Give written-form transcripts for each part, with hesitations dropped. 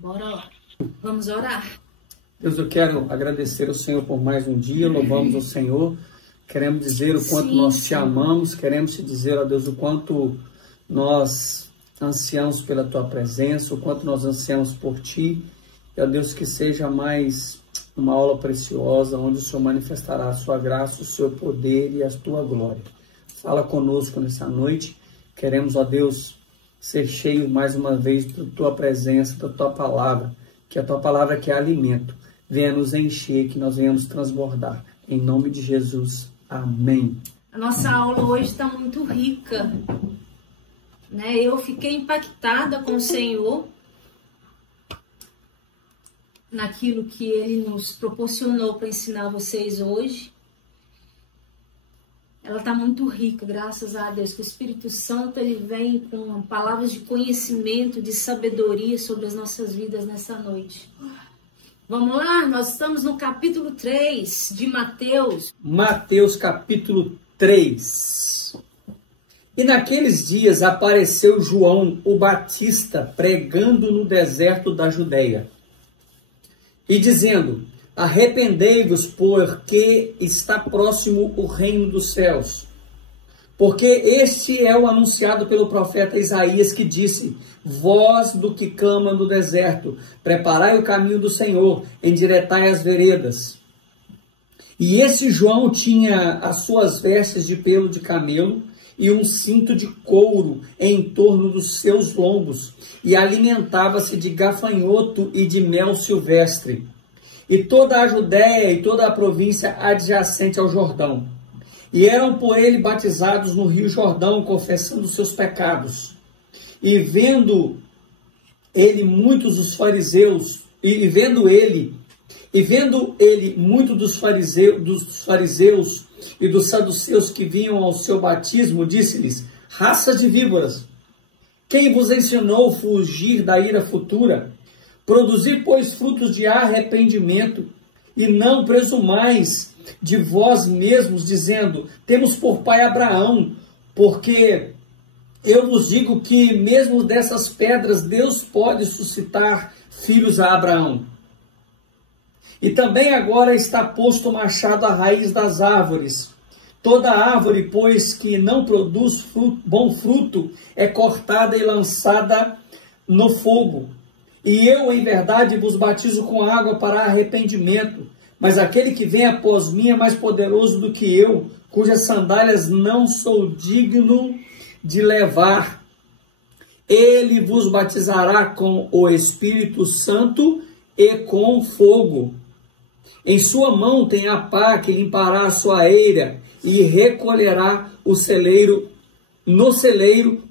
Bora lá. Vamos orar. Deus, eu quero agradecer ao Senhor por mais um dia, louvamos ao Senhor, queremos dizer o quanto nós te amamos, queremos te dizer, ó Deus, o quanto nós ansiamos pela tua presença, o quanto nós ansiamos por ti, e ó Deus, que seja mais uma aula preciosa, onde o Senhor manifestará a sua graça, o seu poder e a tua glória. Fala conosco nessa noite, queremos, ó Deus, ser cheios mais uma vez da tua presença, da tua palavra, que a tua palavra que é alimento, venha nos encher, que nós venhamos transbordar. Em nome de Jesus, amém. A nossa aula hoje está muito rica, né? Eu fiquei impactada com o Senhor, naquilo que Ele nos proporcionou para ensinar vocês hoje. Ela está muito rica, graças a Deus, que o Espírito Santo ele vem com palavras de conhecimento, de sabedoria sobre as nossas vidas nessa noite. Vamos lá, nós estamos no capítulo 3 de Mateus. Mateus capítulo 3. E naqueles dias apareceu João o Batista pregando no deserto da Judeia e dizendo: arrependei-vos, porque está próximo o reino dos céus. Porque este é o anunciado pelo profeta Isaías, que disse: voz do que clama no deserto, preparai o caminho do Senhor, endireitai as veredas. E esse João tinha as suas vestes de pelo de camelo e um cinto de couro em torno dos seus lombos, e alimentava-se de gafanhoto e de mel silvestre. E toda a Judéia e toda a província adjacente ao Jordão. E eram por ele batizados no rio Jordão, confessando seus pecados. E vendo ele muitos dos fariseus, muito dos fariseus e dos saduceus que vinham ao seu batismo, disse-lhes: raça de víboras, quem vos ensinou a fugir da ira futura? Produzir, pois, frutos de arrependimento, e não presumais de vós mesmos, dizendo: temos por pai Abraão, porque eu vos digo que mesmo dessas pedras Deus pode suscitar filhos a Abraão. E também agora está posto o machado à raiz das árvores. Toda árvore, pois, que não produz bom fruto, é cortada e lançada no fogo. E eu, em verdade, vos batizo com água para arrependimento, mas aquele que vem após mim é mais poderoso do que eu, cujas sandálias não sou digno de levar. Ele vos batizará com o Espírito Santo e com fogo. Em sua mão tem a pá que limpará a sua eira e recolherá no celeiro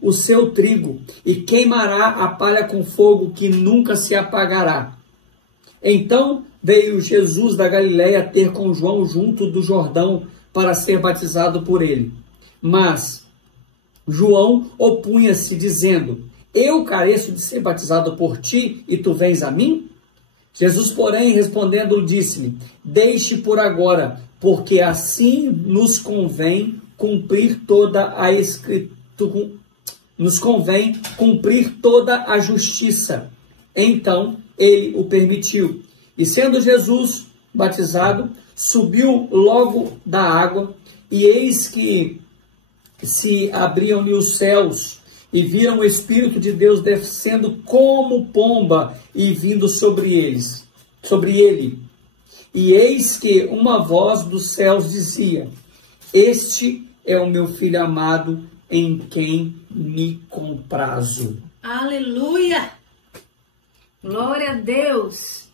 o seu trigo, e queimará a palha com fogo que nunca se apagará. Então veio Jesus da Galiléia ter com João junto do Jordão para ser batizado por ele. Mas João opunha-se, dizendo: eu careço de ser batizado por ti, e tu vens a mim? Jesus, porém, respondendo, disse-lhe: deixe por agora, porque assim nos convém cumprir toda a escritura, nos convém cumprir toda a justiça. Então ele o permitiu. E sendo Jesus batizado, subiu logo da água, e eis que se abriam-lhe os céus, e viram o Espírito de Deus descendo como pomba e vindo sobre ele. E eis que uma voz dos céus dizia: este é o meu filho amado, em quem me comprazo. Aleluia! Glória a Deus!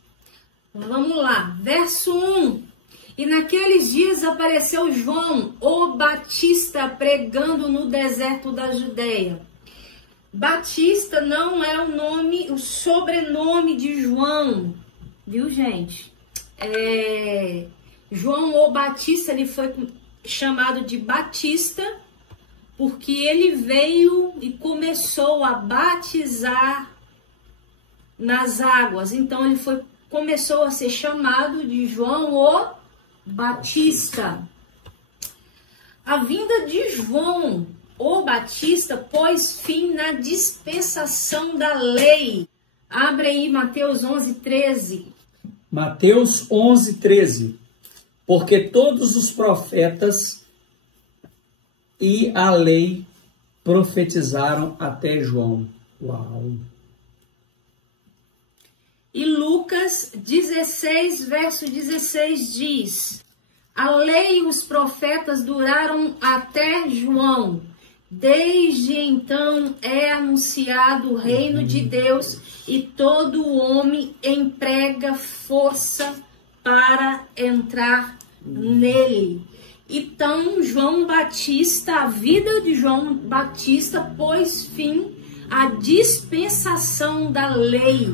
Vamos lá, verso 1. E naqueles dias apareceu João, o Batista, pregando no deserto da Judeia. Batista não é o sobrenome de João, viu, gente? João o Batista, ele foi chamado de Batista porque ele veio e começou a batizar nas águas. Então ele começou a ser chamado de João o Batista. A vinda de João o Batista pôs fim na dispensação da lei Abre aí Mateus 11:13. Mateus 11:13. Porque todos os profetas e a lei profetizaram até João. Uau! E Lucas 16, verso 16 diz: a lei e os profetas duraram até João. Desde então é anunciado o reino de Deus e todo homem emprega força para entrar nele. Então, João Batista, a vida de João Batista pôs fim à dispensação da lei.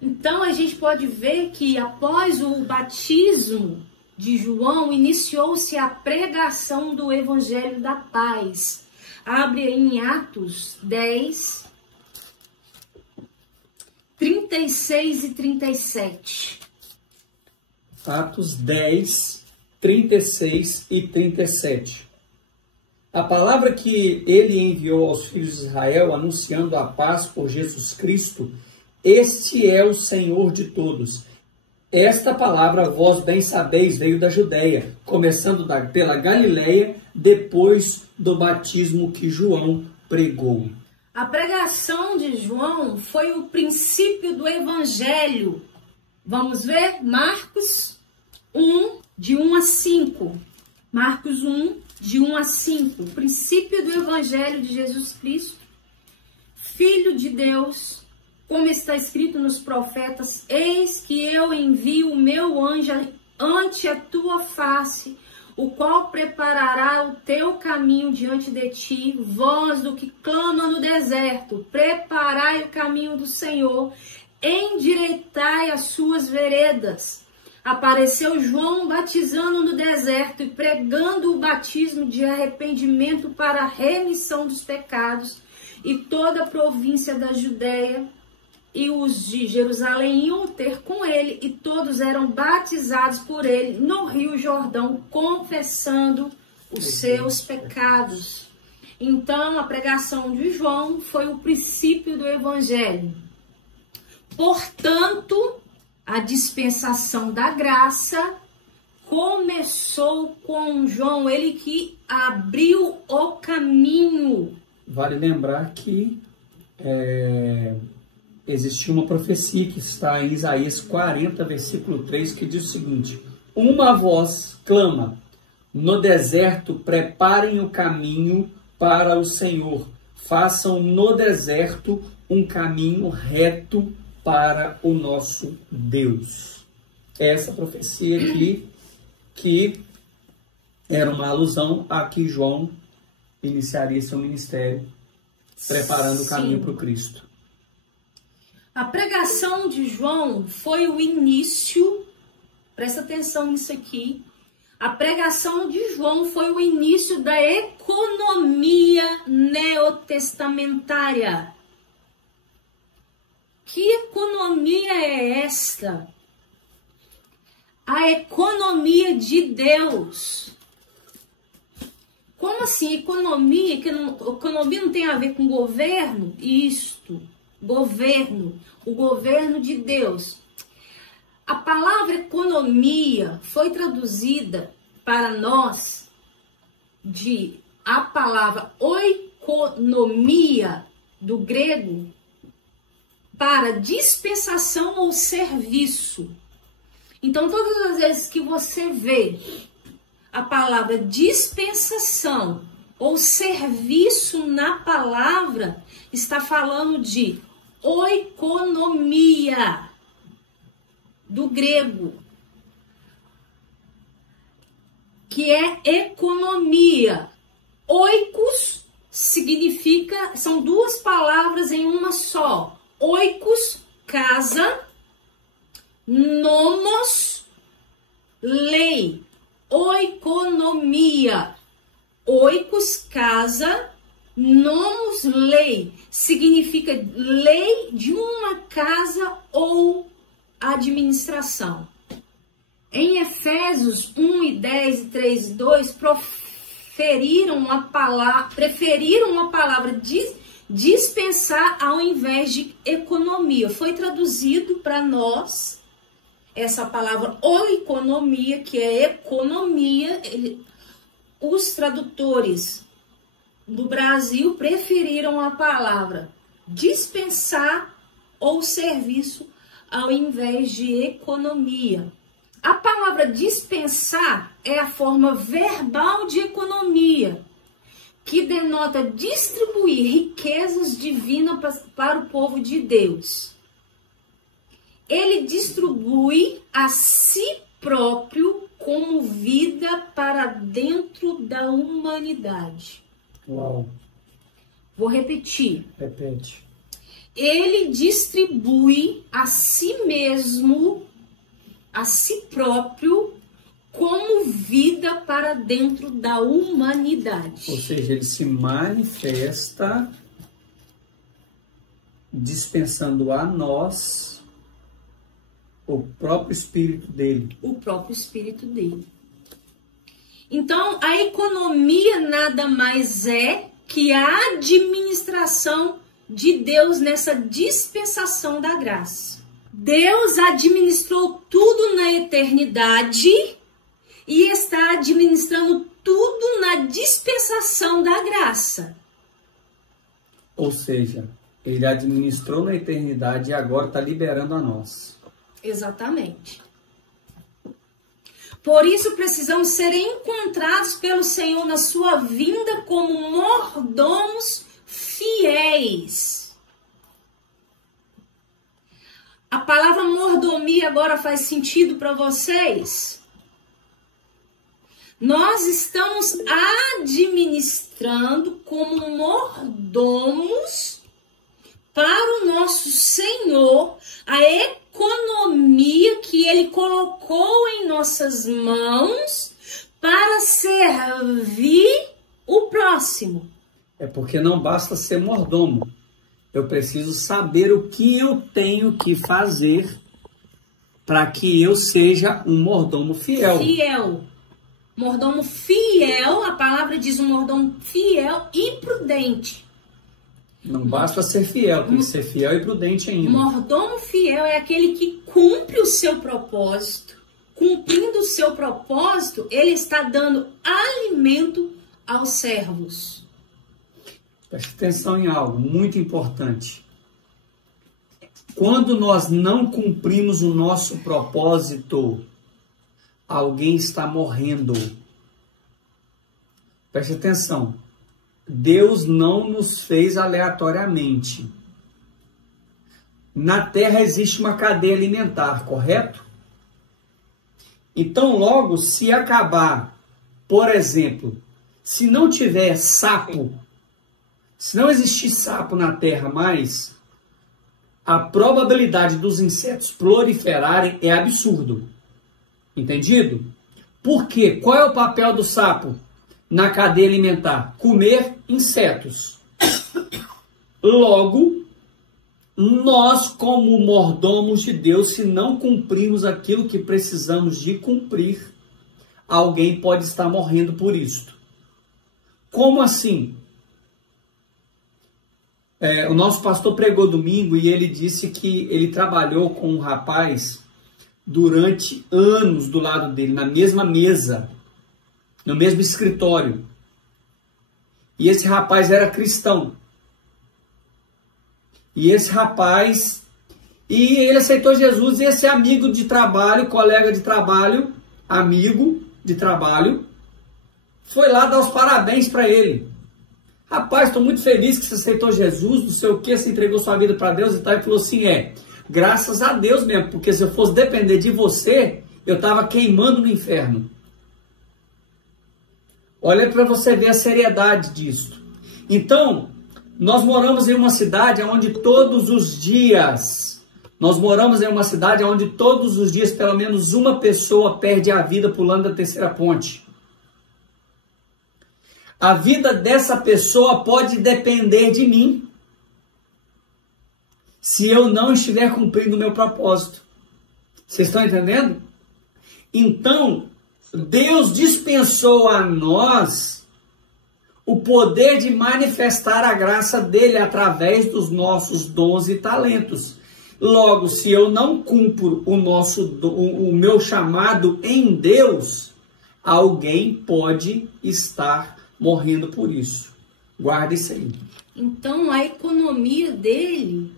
Então, a gente pode ver que após o batismo de João, iniciou-se a pregação do Evangelho da Paz. Abre em Atos 10, 36 e 37. Atos 10, 36 e 37. A palavra que ele enviou aos filhos de Israel, anunciando a paz por Jesus Cristo, este é o Senhor de todos. Esta palavra, vós bem sabeis, veio da Judeia, começando pela Galileia, depois do batismo que João pregou. A pregação de João foi o princípio do Evangelho. Vamos ver? Marcos 1, de 1 a 5. Marcos 1, de 1 a 5. O princípio do Evangelho de Jesus Cristo, Filho de Deus, como está escrito nos profetas: eis que eu envio o meu anjo ante a tua face, o qual preparará o teu caminho diante de ti. Vós do que clama no deserto, preparai o caminho do Senhor, endireitai as suas veredas. Apareceu João batizando no deserto e pregando o batismo de arrependimento para a remissão dos pecados, e toda a província da Judeia e os de Jerusalém iam ter com ele, e todos eram batizados por ele no Rio Jordão, confessando os seus pecados. Então, a pregação de João foi o princípio do Evangelho. Portanto, a dispensação da graça começou com João, ele que abriu o caminho. Vale lembrar que existiu uma profecia que está em Isaías 40, versículo 3, que diz o seguinte: uma voz clama, no deserto preparem o caminho para o Senhor, façam no deserto um caminho reto para o nosso Deus. Essa profecia aqui, que era uma alusão a que João iniciaria seu ministério, preparando o caminho para o Cristo. A pregação de João foi o início, presta atenção nisso aqui, a pregação de João foi o início da economia neotestamentária. Que economia é esta? A economia de Deus. Como assim? Economia não tem a ver com governo? Isto. Governo, o governo de Deus. A palavra economia foi traduzida para nós de a palavra oikonomia do grego para dispensação ou serviço. Então, todas as vezes que você vê a palavra dispensação ou serviço na palavra, está falando de oikonomia, do grego, que é economia. Oikos significa, são duas palavras em uma só. Oikos, casa, nomos, lei. Oikonomia. Oikos, casa, nomos, lei. Significa lei de uma casa ou administração. Em Efésios 1 e 10 e 3 e 2, preferiram uma palavra Dispensar ao invés de economia. Foi traduzido para nós essa palavra oikonomia, que é economia. Os tradutores do Brasil preferiram a palavra dispensar ou serviço ao invés de economia. A palavra dispensar é a forma verbal de economia, que denota distribuir riquezas divinas para o povo de Deus. Ele distribui a si próprio como vida para dentro da humanidade. Uau. Vou repetir. Repete. Ele distribui a si mesmo, a si próprio, como vida para dentro da humanidade. Ou seja, ele se manifesta dispensando a nós o próprio Espírito dele. O próprio Espírito dele. Então, a economia nada mais é que a administração de Deus nessa dispensação da graça. Deus administrou tudo na eternidade e está administrando tudo na dispensação da graça. Ou seja, ele administrou na eternidade e agora está liberando a nós. Exatamente. Por isso precisamos ser encontrados pelo Senhor na sua vinda como mordomos fiéis. A palavra mordomia agora faz sentido para vocês? Nós estamos administrando como mordomos para o nosso Senhor a economia que Ele colocou em nossas mãos para servir o próximo. É porque não basta ser mordomo. Eu preciso saber o que eu tenho que fazer para que eu seja um mordomo fiel. Fiel. Mordomo fiel, a palavra diz um mordomo fiel e prudente. Não basta ser fiel, tem que ser fiel e prudente ainda. Mordomo fiel é aquele que cumpre o seu propósito. Cumprindo o seu propósito, ele está dando alimento aos servos. Preste atenção em algo muito importante. Quando nós não cumprimos o nosso propósito, alguém está morrendo. Preste atenção. Deus não nos fez aleatoriamente. Na Terra existe uma cadeia alimentar, correto? Então, logo, se acabar, por exemplo, se não tiver sapo, se não existir sapo na Terra mais, a probabilidade dos insetos proliferarem é absurdo. Entendido? Por quê? Qual é o papel do sapo na cadeia alimentar? Comer insetos. Logo, nós, como mordomos de Deus, se não cumprirmos aquilo que precisamos de cumprir, alguém pode estar morrendo por isto. Como assim? O nosso pastor pregou domingo e ele disse que ele trabalhou com um rapaz durante anos do lado dele, na mesma mesa, no mesmo escritório. E esse rapaz era cristão. E esse rapaz, ele aceitou Jesus, e esse amigo de trabalho, colega de trabalho, amigo de trabalho, foi lá dar os parabéns para ele. Rapaz, estou muito feliz que você aceitou Jesus, não sei o que, você entregou sua vida para Deus e tal. E falou assim, graças a Deus mesmo, porque se eu fosse depender de você, eu estava queimando no inferno. Olha para você ver a seriedade disso. Então, nós moramos em uma cidade onde todos os dias, pelo menos uma pessoa perde a vida pulando da terceira ponte. A vida dessa pessoa pode depender de mim, se eu não estiver cumprindo o meu propósito. Vocês estão entendendo? Então, Deus dispensou a nós o poder de manifestar a graça dele através dos nossos dons e talentos. Logo, se eu não cumpro o meu chamado em Deus, alguém pode estar morrendo por isso. Guarda isso aí. Então, a economia dele,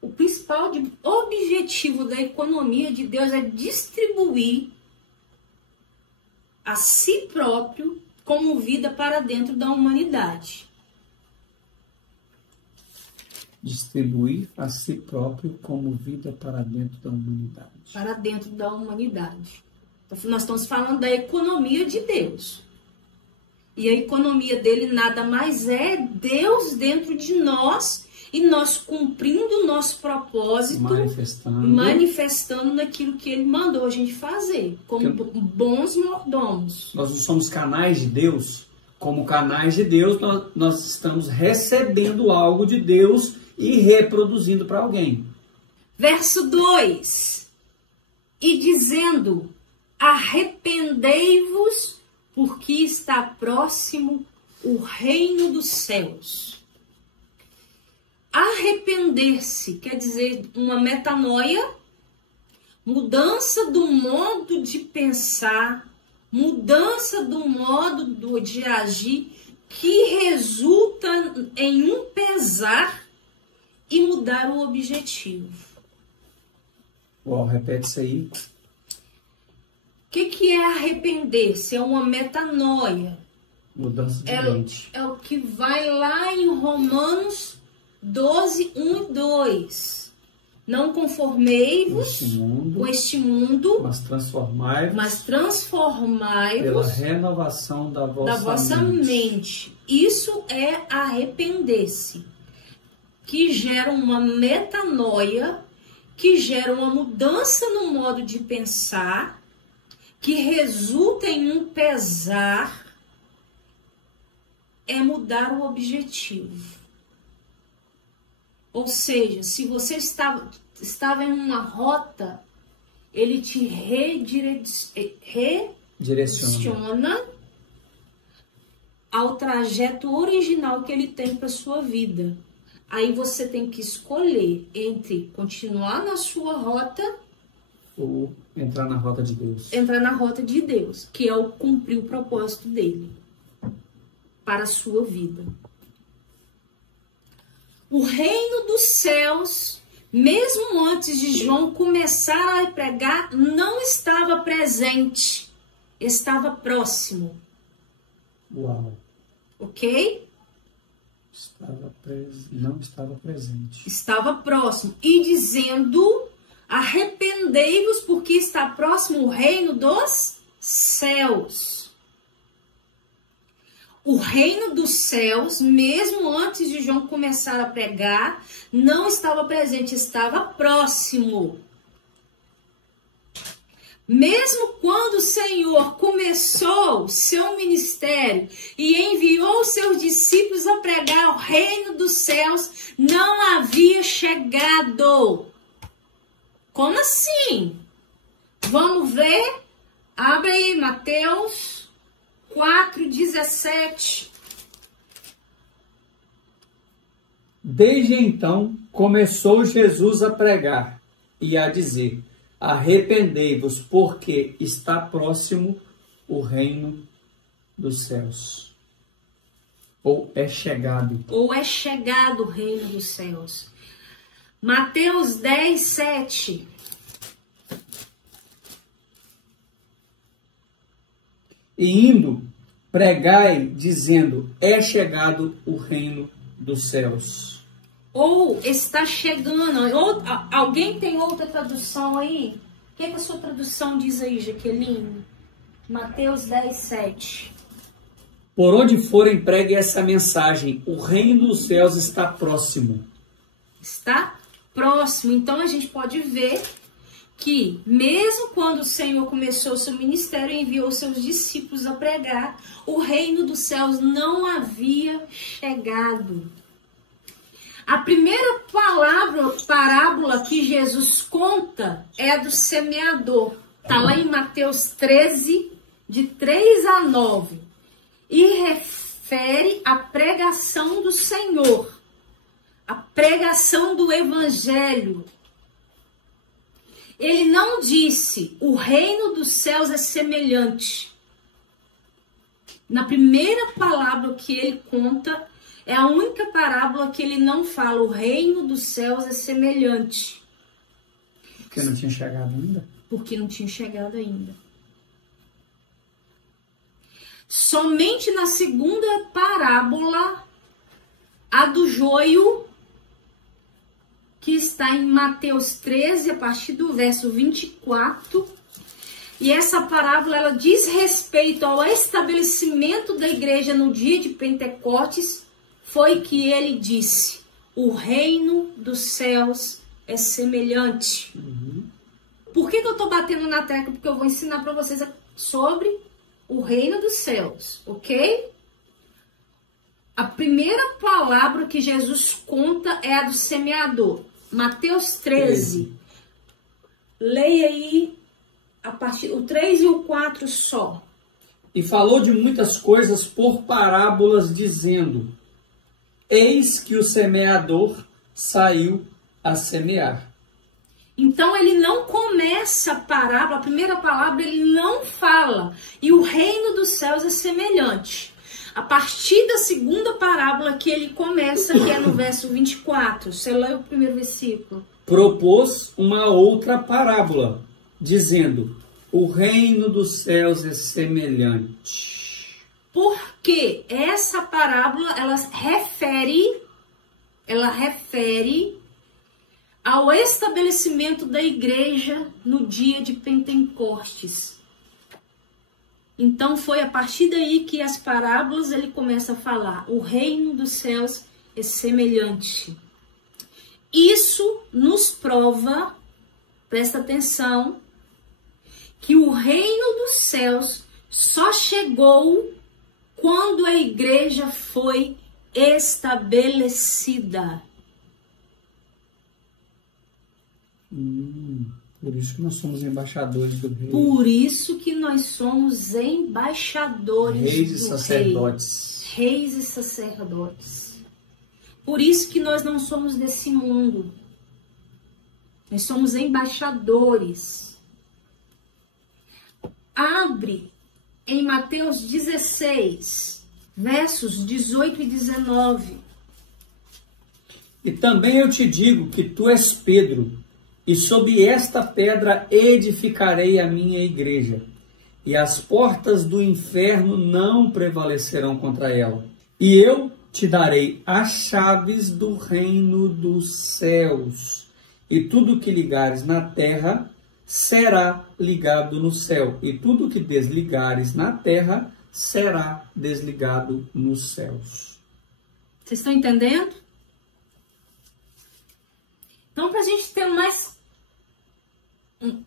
o principal objetivo da economia de Deus é distribuir a si próprio como vida para dentro da humanidade. Distribuir a si próprio como vida para dentro da humanidade. Para dentro da humanidade. Então, nós estamos falando da economia de Deus. E a economia dele nada mais é Deus dentro de nós e nós cumprindo o nosso propósito, manifestando naquilo que ele mandou a gente fazer, como bons mordomos. Nós não somos canais de Deus. Como canais de Deus, nós estamos recebendo algo de Deus e reproduzindo para alguém. Verso 2. E dizendo, arrependei-vos, porque está próximo o reino dos céus. Arrepender-se quer dizer uma metanoia, mudança do modo de pensar, mudança do modo de agir, que resulta em um pesar e mudar o objetivo. Uau, repete isso aí. O que é arrepender-se? É uma metanoia. Mudança de mente. É o que vai lá em Romanos 12, 1 e 2. Não conformei-vos com este mundo, mas transformai-vos pela renovação da vossa mente. Isso é arrepender-se, que gera uma metanoia, que gera uma mudança no modo de pensar, que resulta em um pesar, é mudar o objetivo. Ou seja, se você estava em uma rota, ele te redireciona ao trajeto original que ele tem para sua vida. Aí você tem que escolher entre continuar na sua rota ou entrar na rota de Deus. Entrar na rota de Deus, que é o cumprir o propósito dele para a sua vida. O reino dos céus, mesmo antes de João começar a pregar, não estava presente, estava próximo. Uau. Ok? Não estava presente. Estava próximo. E dizendo, arrependei-vos, porque está próximo o reino dos céus. O reino dos céus, mesmo antes de João começar a pregar, não estava presente, estava próximo. Mesmo quando o Senhor começou seu ministério e enviou seus discípulos a pregar o reino dos céus, não havia chegado. Como assim? Vamos ver? Abre aí, Mateus 4:17. Desde então, começou Jesus a pregar e a dizer: arrependei-vos, porque está próximo o reino dos céus. Ou é chegado. Ou é chegado o reino dos céus. Mateus 10:7. E indo, pregai, dizendo: é chegado o reino dos céus. Ou está chegando. Ou, alguém tem outra tradução aí? O que a sua tradução diz aí, Jaqueline? Mateus 10:7. Por onde forem, pregue essa mensagem: o reino dos céus está próximo. Está próximo. Então a gente pode ver que mesmo quando o Senhor começou seu ministério e enviou seus discípulos a pregar, o reino dos céus não havia chegado. A primeira parábola que Jesus conta é a do semeador. Está lá em Mateus 13, de 3 a 9. E refere à pregação do Senhor, à pregação do Evangelho. Ele não disse, o reino dos céus é semelhante. Na primeira palavra que ele conta, é a única parábola que ele não fala, o reino dos céus é semelhante. Porque não tinha chegado ainda? Porque não tinha chegado ainda. Somente na segunda parábola, a do joio, que está em Mateus 13, a partir do verso 24. E essa parábola, ela diz respeito ao estabelecimento da igreja no dia de Pentecostes, foi que ele disse, o reino dos céus é semelhante. Por que eu estou batendo na tecla? Porque eu vou ensinar para vocês sobre o reino dos céus, ok? A primeira palavra que Jesus conta é a do semeador. Mateus 13. Leia aí a partir o 3 e o 4 só. E falou de muitas coisas por parábolas, dizendo, eis que o semeador saiu a semear. Então ele não começa a parábola, a primeira palavra ele não fala. E o reino dos céus é semelhante. A partir da segunda parábola que ele começa, que é no verso 24. Você lê o primeiro versículo. Propôs uma outra parábola, dizendo, o reino dos céus é semelhante. Porque essa parábola, ela refere ao estabelecimento da igreja no dia de Pentecostes. Então foi a partir daí que as parábolas ele começa a falar, o reino dos céus é semelhante. Isso nos prova, presta atenção, que o reino dos céus só chegou quando a igreja foi estabelecida. Por isso que nós somos embaixadores do rei. Por isso que nós somos embaixadores reis e do sacerdotes. rei. Reis e sacerdotes. Por isso que nós não somos desse mundo. Nós somos embaixadores. Abre em Mateus 16, versos 18 e 19. E também eu te digo que tu és Pedro, e sob esta pedra edificarei a minha igreja, e as portas do inferno não prevalecerão contra ela. E eu te darei as chaves do reino dos céus, e tudo que ligares na terra será ligado no céu, e tudo que desligares na terra será desligado nos céus. Vocês estão entendendo? Então, para a gente ter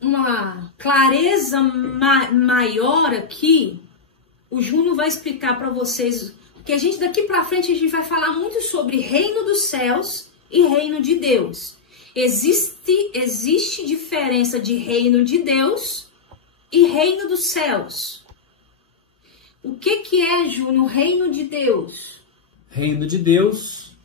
uma clareza maior aqui, o Júnior vai explicar para vocês, que a gente daqui para frente a gente vai falar muito sobre reino dos céus e reino de Deus. Existe diferença de reino de Deus e reino dos céus. O que é, Júnior, reino de Deus? Reino de Deus,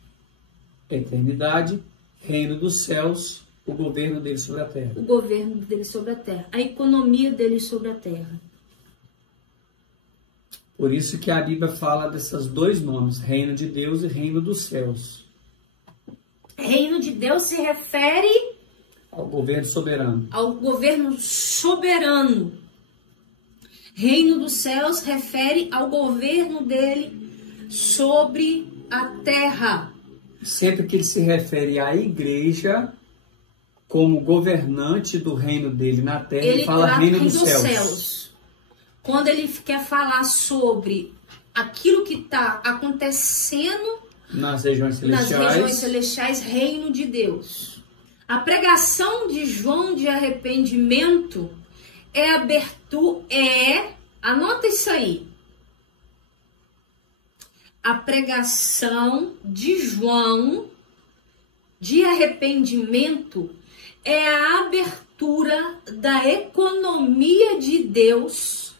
eternidade. Reino dos céus, o governo dele sobre a terra. O governo dele sobre a terra. A economia dele sobre a terra. Por isso que a Bíblia fala desses dois nomes, reino de Deus e reino dos céus. Reino de Deus se refere ao governo soberano. Ao governo soberano. Reino dos céus refere ao governo dele sobre a terra. Sempre que ele se refere à igreja como governante do reino dele na terra, ele fala reino dos céus. Quando ele quer falar sobre aquilo que está acontecendo nas regiões celestiais, reino de Deus. A pregação de João de arrependimento anota isso aí. A pregação de João de arrependimento é a abertura da economia de Deus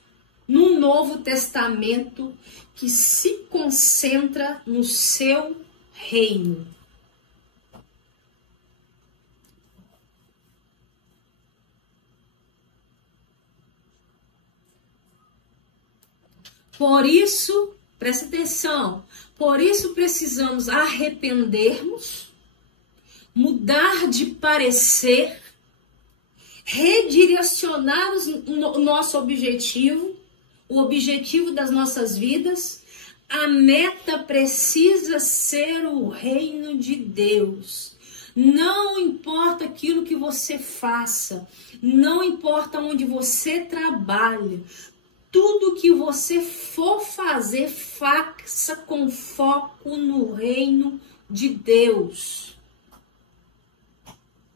no Novo Testamento, que se concentra no seu reino. Por isso, presta atenção, por isso precisamos arrependermos, mudar de parecer, redirecionar o nosso objetivo, o objetivo das nossas vidas. A meta precisa ser o reino de Deus. Não importa aquilo que você faça, não importa onde você trabalha, tudo que você for fazer, faça com foco no reino de Deus.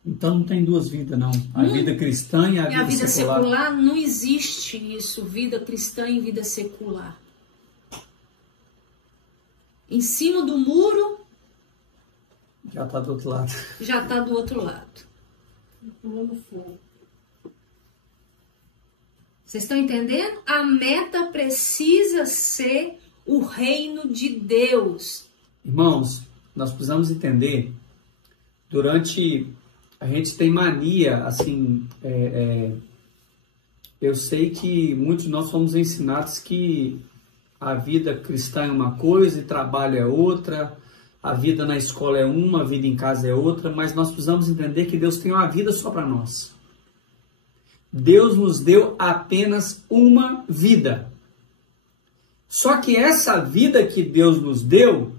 Então não tem duas vidas, não. A vida cristã e a vida secular. Secular não existe isso, vida cristã e vida secular. Em cima do muro, já está do outro lado. Já está do outro lado. Vocês estão entendendo? A meta precisa ser o reino de Deus. Irmãos, nós precisamos entender, a gente tem mania, assim, eu sei que muitos de nós fomos ensinados que a vida cristã é uma coisa e trabalho é outra, a vida na escola é uma, a vida em casa é outra, mas nós precisamos entender que Deus tem uma vida só para nós. Deus nos deu apenas uma vida. Só que essa vida que Deus nos deu,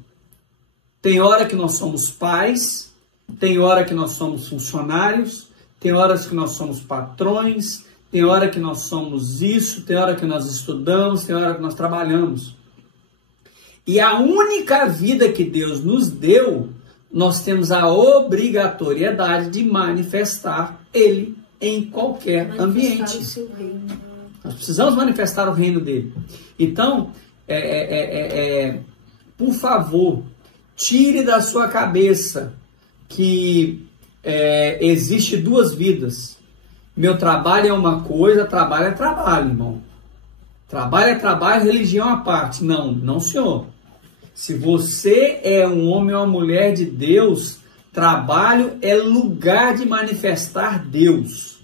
tem hora que nós somos pais, tem hora que nós somos funcionários, tem horas que nós somos patrões, tem hora que nós somos isso, tem hora que nós estudamos, tem hora que nós trabalhamos. E a única vida que Deus nos deu, nós temos a obrigatoriedade de manifestar Ele em qualquer ambiente. Nós precisamos manifestar o reino dele. Então, por favor, tire da sua cabeça que existe duas vidas. Meu trabalho é uma coisa, trabalho é trabalho, irmão. Trabalho é trabalho, religião à parte. Não, não, senhor. Se você é um homem ou uma mulher de Deus, trabalho é lugar de manifestar Deus.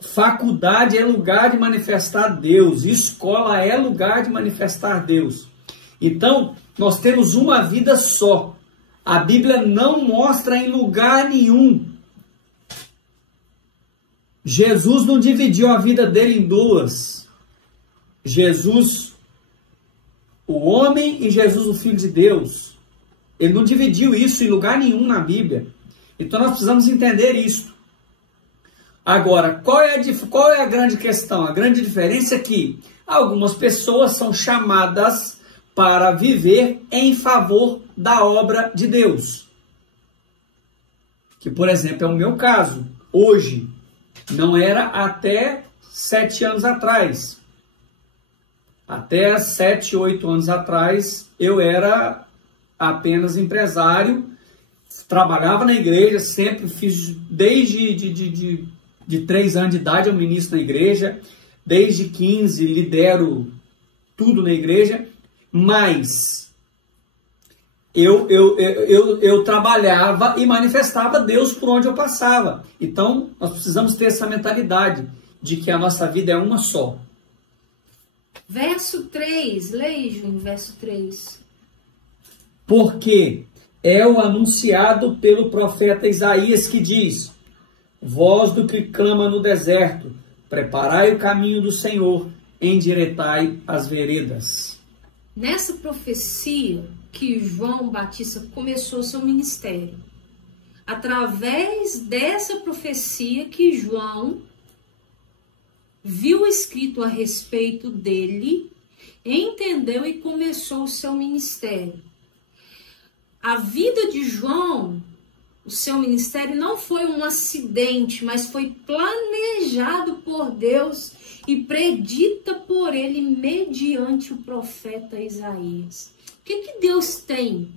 Faculdade é lugar de manifestar Deus. Escola é lugar de manifestar Deus. Então, nós temos uma vida só. A Bíblia não mostra em lugar nenhum. Jesus não dividiu a vida dele em duas. Jesus, o homem, e Jesus, o Filho de Deus. Ele não dividiu isso em lugar nenhum na Bíblia. Então nós precisamos entender isso. Agora, qual é a grande questão? A grande diferença é que algumas pessoas são chamadas para viver em favor da obra de Deus. Que, por exemplo, é o meu caso. Hoje, não era até 7 anos atrás. Até 7, 8 anos atrás, eu era apenas empresário, trabalhava na igreja, sempre fiz, desde de 3 anos de idade eu ministro na igreja, desde 15 lidero tudo na igreja, mas eu trabalhava e manifestava Deus por onde eu passava. Então, nós precisamos ter essa mentalidade de que a nossa vida é uma só. Verso 3, leia, Júnior, verso 3. Porque é o anunciado pelo profeta Isaías que diz: voz do que clama no deserto, preparai o caminho do Senhor, endireitai as veredas. Nessa profecia que João Batista começou seu ministério, através dessa profecia que João viu escrito a respeito dele, entendeu e começou o seu ministério. A vida de João, o seu ministério, não foi um acidente, mas foi planejado por Deus e predita por ele mediante o profeta Isaías. O que Deus tem?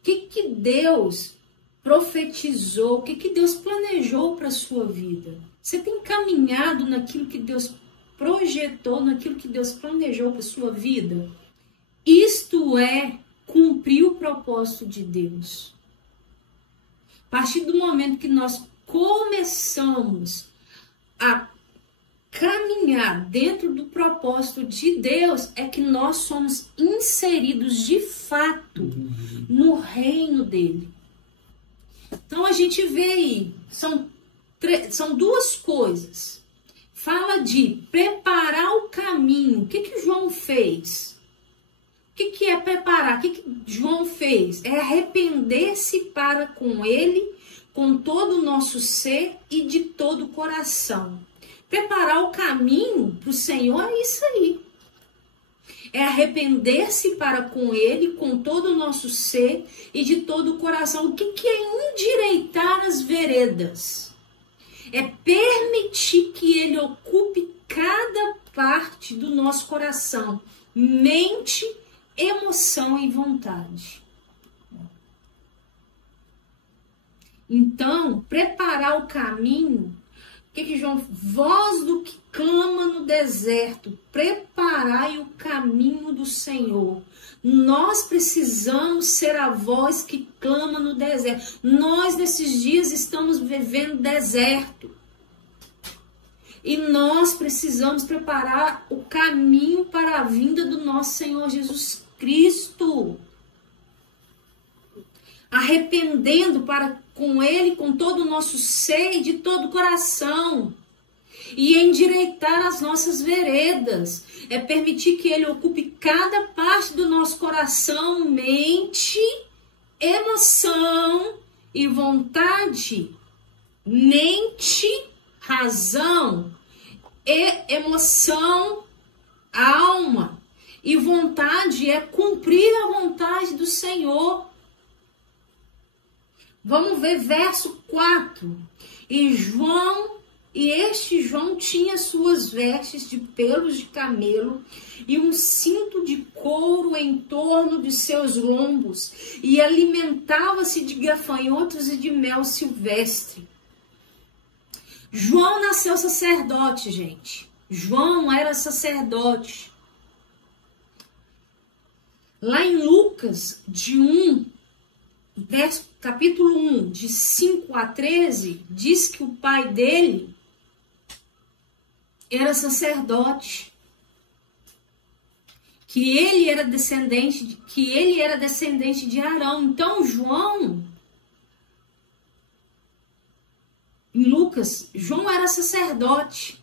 O que Deus profetizou? O que Deus planejou para a sua vida? Você tem caminhado naquilo que Deus projetou, naquilo que Deus planejou para sua vida? Isto é cumprir o propósito de Deus. A partir do momento que nós começamos a caminhar dentro do propósito de Deus, é que nós somos inseridos de fato no reino dele. Então a gente vê aí, são duas coisas. Fala de preparar o caminho. O que João fez? O que é preparar? O que João fez? É arrepender-se para com ele, com todo o nosso ser e de todo o coração. Preparar o caminho para o Senhor é isso aí. É arrepender-se para com ele, com todo o nosso ser e de todo o coração. O que é endireitar as veredas? É permitir que ele ocupe cada parte do nosso coração, mente, emoção e vontade. Então, preparar o caminho. O que João? Voz do que clama no deserto, preparai o caminho do Senhor. Nós precisamos ser a voz que clama no deserto. Nós, nesses dias, estamos vivendo deserto. E nós precisamos preparar o caminho para a vinda do nosso Senhor Jesus Cristo. Arrependendo para com ele, com todo o nosso ser e de todo o coração. E endireitar as nossas veredas. É permitir que ele ocupe cada parte do nosso coração, mente, emoção e vontade. Mente, razão, emoção, alma. E vontade é cumprir a vontade do Senhor. Vamos ver verso 4. E este João tinha suas vestes de pelos de camelo e um cinto de couro em torno de seus lombos, e alimentava-se de gafanhotos e de mel silvestre. João nasceu sacerdote, gente. João era sacerdote. Lá em Lucas, capítulo 1, de 5 a 13, diz que o pai dele era sacerdote, que ele era descendente de Arão. Então João, em Lucas, João era sacerdote.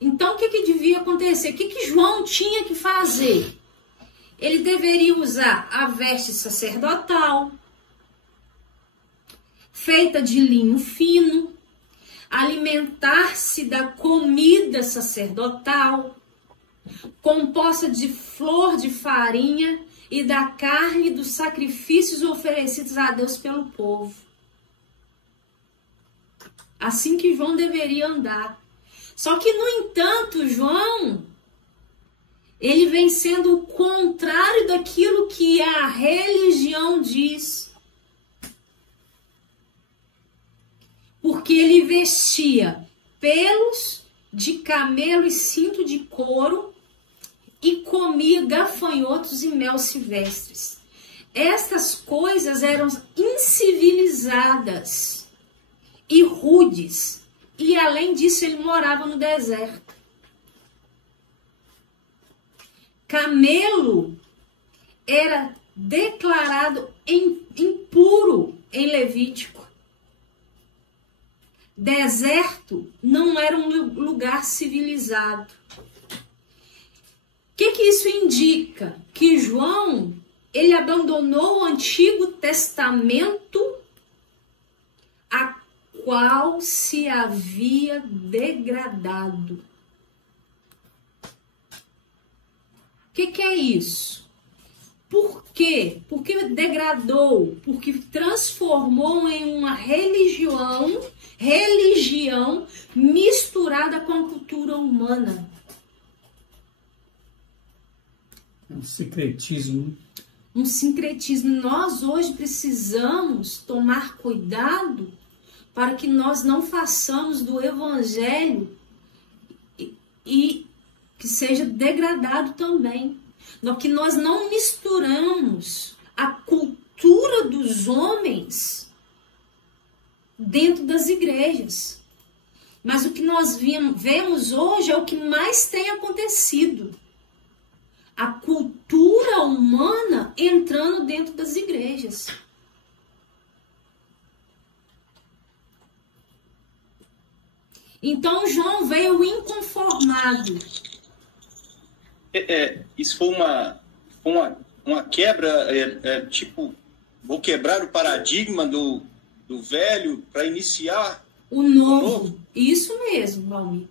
Então o que devia acontecer? O que João tinha que fazer? Ele deveria usar a veste sacerdotal, feita de linho fino, alimentar-se da comida sacerdotal, composta de flor de farinha e da carne dos sacrifícios oferecidos a Deus pelo povo. Assim que João deveria andar. Só que, no entanto, João, ele vem sendo o contrário daquilo que a religião diz. Porque ele vestia pelos de camelo e cinto de couro e comia gafanhotos e mel silvestres. Estas coisas eram incivilizadas e rudes. E além disso, ele morava no deserto. Camelo era declarado impuro em Levítico. Deserto não era um lugar civilizado. O que isso indica? Que João, ele abandonou o Antigo Testamento, a qual se havia degradado. O que é isso? Por quê? Porque degradou, porque transformou em uma religião misturada com a cultura humana. Um sincretismo. Um sincretismo. Nós hoje precisamos tomar cuidado para que nós não façamos do evangelho e que seja degradado também. Que nós não misturamos a cultura dos homens dentro das igrejas. Mas o que nós vemos hoje é o que mais tem acontecido. A cultura humana entrando dentro das igrejas. Então João veio inconformado. Isso foi uma quebra, tipo, vou quebrar o paradigma do velho para iniciar o novo. Isso mesmo, Valmir.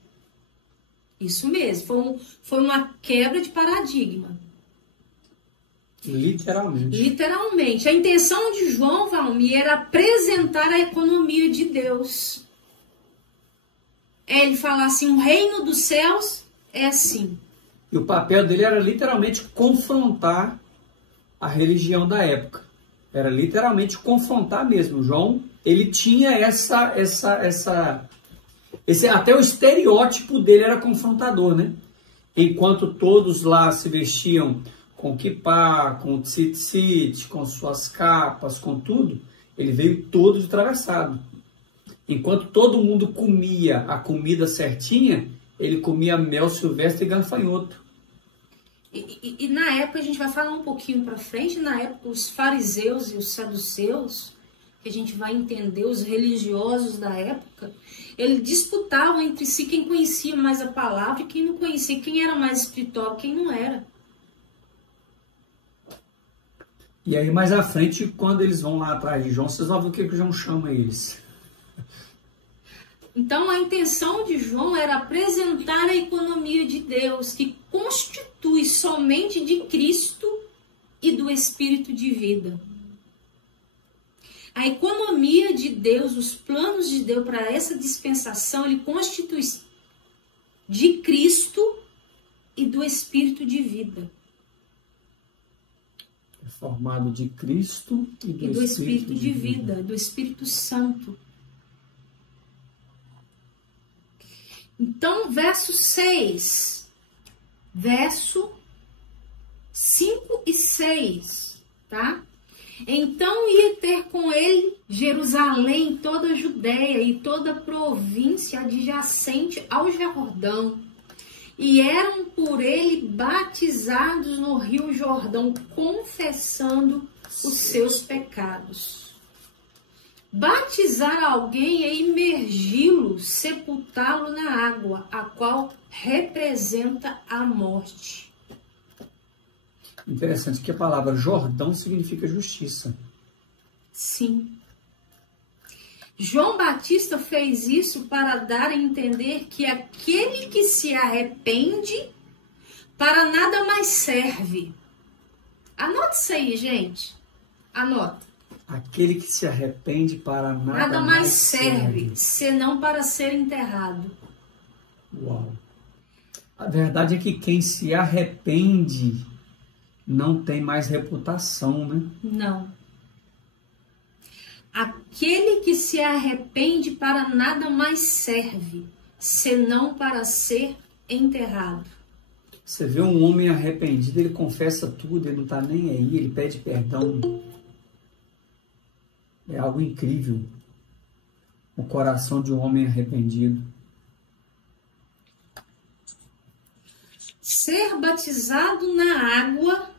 Isso mesmo. Foi uma quebra de paradigma. Literalmente. Literalmente. A intenção de João, Valmir, era apresentar a economia de Deus. Ele fala assim, o reino dos céus é assim. E o papel dele era literalmente confrontar a religião da época. Era literalmente confrontar mesmo. João, ele tinha até o estereótipo dele era confrontador, né? Enquanto todos lá se vestiam com kippá, com tzitzit, com suas capas, com tudo, ele veio todo de atravessado. Enquanto todo mundo comia a comida certinha, ele comia mel silvestre e gafanhoto. E na época, a gente vai falar um pouquinho para frente, na época os fariseus e os saduceus, que a gente vai entender, os religiosos da época, eles disputavam entre si quem conhecia mais a palavra e quem não conhecia, quem era mais espiritual, quem não era. E aí mais à frente, quando eles vão lá atrás de João, vocês vão ver o que João chama eles. Então a intenção de João era apresentar a economia de Deus, que constitui somente de Cristo e do Espírito de vida. A economia de Deus, os planos de Deus para essa dispensação, ele constitui de Cristo e do Espírito de vida. É formado de Cristo e do Espírito de vida, do Espírito Santo. Então, verso 6, verso 5 e 6, tá? Então ia ter com ele Jerusalém, toda a Judéia e toda a província adjacente ao Jordão. E eram por ele batizados no rio Jordão, confessando os seus pecados. Batizar alguém é imergi-lo, sepultá-lo na água, a qual representa a morte. Interessante que a palavra Jordão significa justiça. Sim. João Batista fez isso para dar a entender que aquele que se arrepende para nada mais serve. Anota isso aí, gente. Anota. Aquele que se arrepende para nada mais serve, senão para ser enterrado. Uau. A verdade é que quem se arrepende não tem mais reputação, né? Não. Aquele que se arrepende para nada mais serve, senão para ser enterrado. Você vê um homem arrependido, ele confessa tudo, ele não está nem aí, ele pede perdão. É algo incrível. O coração de um homem arrependido. Ser batizado na água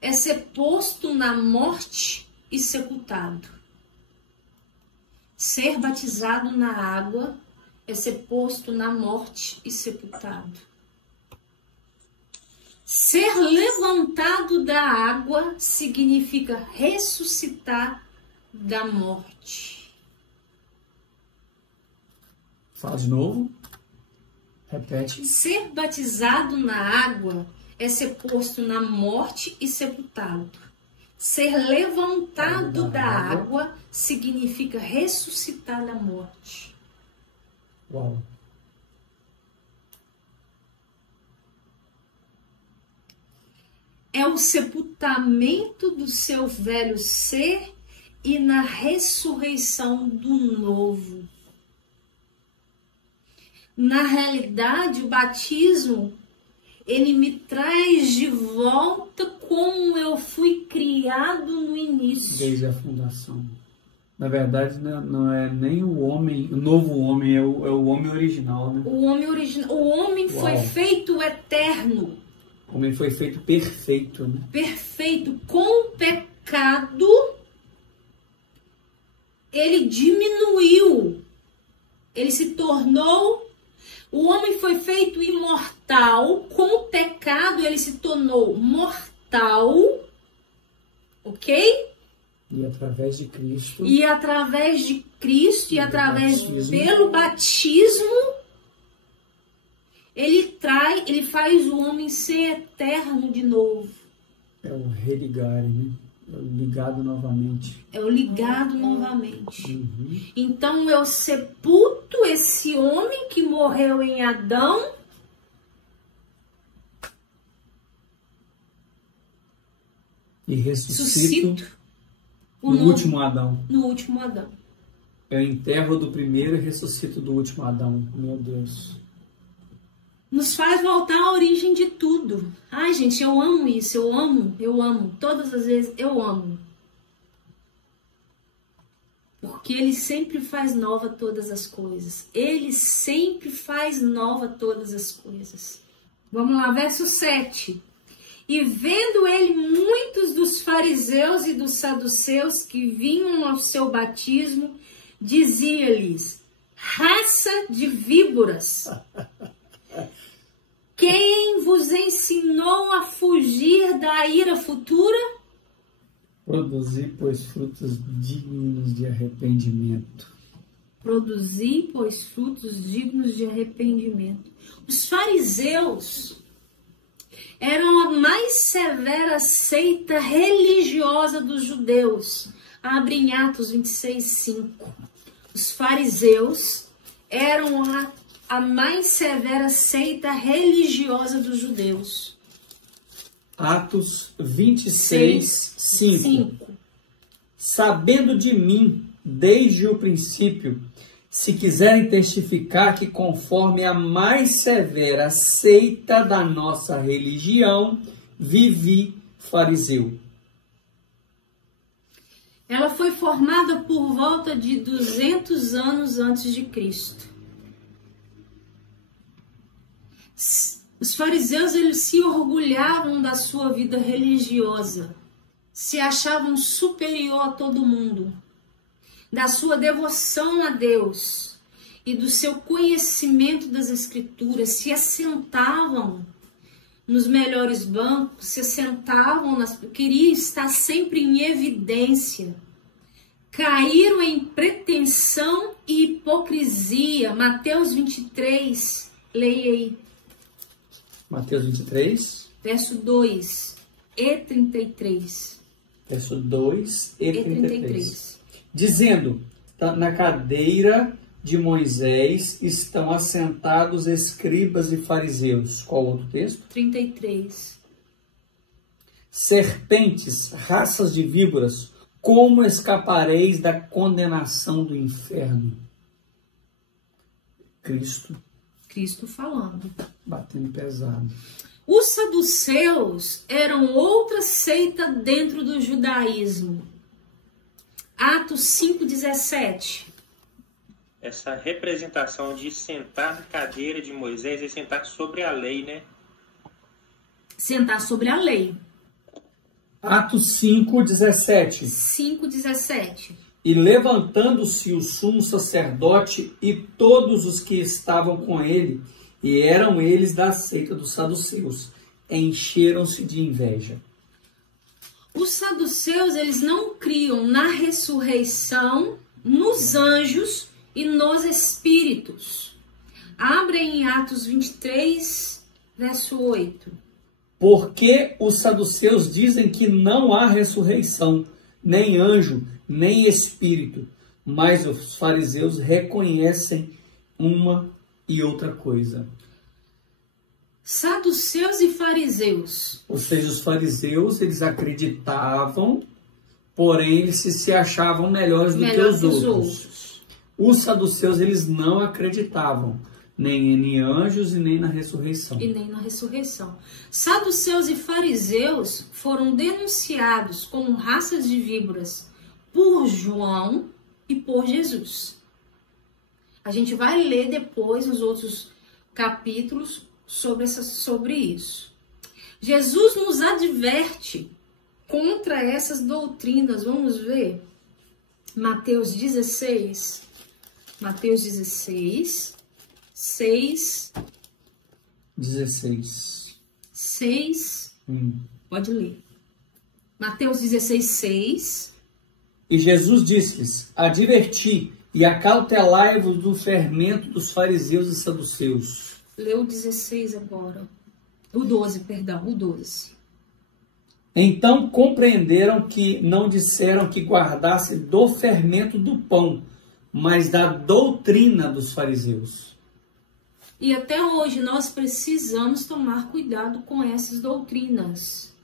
é ser posto na morte e sepultado. Ser batizado na água é ser posto na morte e sepultado. Ser levantado da água significa ressuscitar da morte. Fala de novo. Repete. Ser batizado na água é ser posto na morte e sepultado. Ser levantado da água significa ressuscitar da morte. Uau. É o sepultamento do seu velho ser e na ressurreição do novo. Na realidade, o batismo, ele me traz de volta como eu fui criado no início. Desde a fundação. Na verdade, não é nem o homem, o novo homem, é o homem original, né? O homem original. O homem foi feito eterno. O homem foi feito perfeito, né? Perfeito. Com o pecado, ele diminuiu. Ele se tornou... O homem foi feito imortal. Com o pecado, ele se tornou mortal. Ok? E através de Cristo. E através de Cristo, pelo batismo, ele faz o homem ser eterno de novo. É o religar, né? É o ligado novamente. É o ligado novamente. Uhum. Então eu sepulto esse homem que morreu em Adão. E ressuscito no último Adão. No último Adão. Eu enterro do primeiro e ressuscito do último Adão. Meu Deus. Nos faz voltar à origem de tudo. Ai, gente, eu amo isso. Eu amo. Todas as vezes eu amo. Porque ele sempre faz nova todas as coisas. Ele sempre faz nova todas as coisas. Vamos lá, verso 7. E vendo ele muitos dos fariseus e dos saduceus que vinham ao seu batismo, dizia-lhes: raça de víboras, quem vos ensinou a fugir da ira futura? Produzi, pois, frutos dignos de arrependimento. Produzi, pois, frutos dignos de arrependimento. Os fariseus eram a mais severa seita religiosa dos judeus. Abre em Atos 26:5. Os fariseus eram a mais severa seita religiosa dos judeus. Atos 26:5. Sabendo de mim, desde o princípio, se quiserem testificar que conforme a mais severa seita da nossa religião, vivi fariseu. Ela foi formada por volta de 200 anos antes de Cristo. Os fariseus, eles se orgulhavam da sua vida religiosa, se achavam superior a todo mundo, da sua devoção a Deus e do seu conhecimento das Escrituras, se assentavam nos melhores bancos, se assentavam, queriam estar sempre em evidência. Caíram em pretensão e hipocrisia. Mateus 23, leia aí. Mateus 23. Verso 2 e 33. Verso 2 e 33. Dizendo, na cadeira de Moisés estão assentados escribas e fariseus. Qual outro texto? 33. Serpentes, raças de víboras, como escapareis da condenação do inferno? Cristo falando. Batendo pesado. Os saduceus eram outra seita dentro do judaísmo. Atos 5:17. Essa representação de sentar na cadeira de Moisés é sentar sobre a lei, né? Sentar sobre a lei. Atos 5:17. 5:17. E levantando-se o sumo sacerdote e todos os que estavam com ele, e eram eles da seita dos saduceus, encheram-se de inveja. Os saduceus, eles não criam na ressurreição, nos anjos e nos espíritos. Abre em Atos 23, verso 8. Porque os saduceus dizem que não há ressurreição, nem anjo, nem espírito, mas os fariseus reconhecem uma e outra coisa. Saduceus e fariseus. Ou seja, os fariseus, eles acreditavam, porém eles se achavam melhores do que os outros. Os saduceus, eles não acreditavam, nem em anjos e nem na ressurreição. E nem na ressurreição. Saduceus e fariseus foram denunciados como raças de víboras por João e por Jesus. A gente vai ler depois os outros capítulos sobre isso. Jesus nos adverte contra essas doutrinas. Vamos ver? Mateus 16. Mateus 16. 6. 6. Pode ler. Mateus 16, 6. E Jesus disse-lhes: adverti e acautelai-vos do fermento dos fariseus e saduceus. Lê o 16 agora. O 12, perdão, o 12. Então compreenderam que não disseram que guardasse do fermento do pão, mas da doutrina dos fariseus. E até hoje nós precisamos tomar cuidado com essas doutrinas.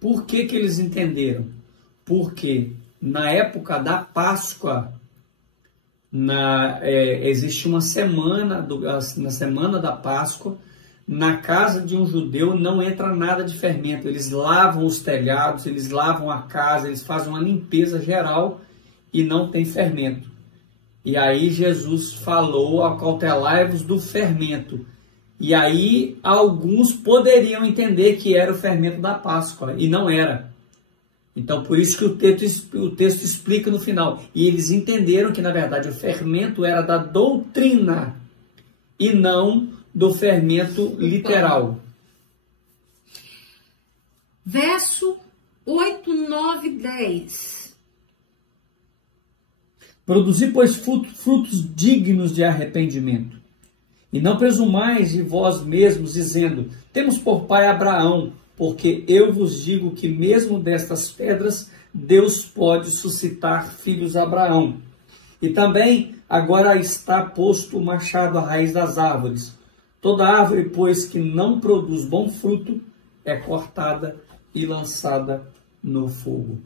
Por que que eles entenderam? Porque na época da Páscoa, existe uma semana, na semana da Páscoa, na casa de um judeu não entra nada de fermento. Eles lavam os telhados, eles lavam a casa, eles fazem uma limpeza geral e não tem fermento. E aí Jesus falou: acautelai-vos do fermento. E aí alguns poderiam entender que era o fermento da Páscoa, e não era. Então por isso que o texto explica no final. E eles entenderam que na verdade o fermento era da doutrina e não do fermento literal. Verso 8, 9, 10. Produzi, pois, frutos dignos de arrependimento. E não presumais de vós mesmos, dizendo: temos por pai Abraão, porque eu vos digo que mesmo destas pedras Deus pode suscitar filhos a Abraão. E também agora está posto o machado à raiz das árvores. Toda árvore, pois, que não produz bom fruto, é cortada e lançada no fogo.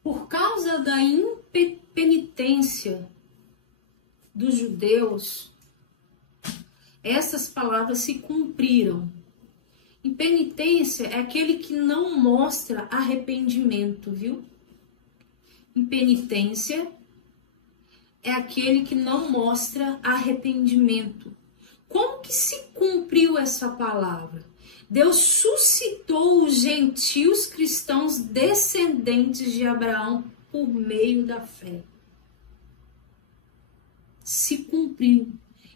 Por causa da impenitência dos judeus, essas palavras se cumpriram. Impenitência é aquele que não mostra arrependimento, viu? Impenitência é aquele que não mostra arrependimento. Como que se cumpriu essa palavra? Deus suscitou os gentios cristãos descendentes de Abraão por meio da fé. Se cumpriu.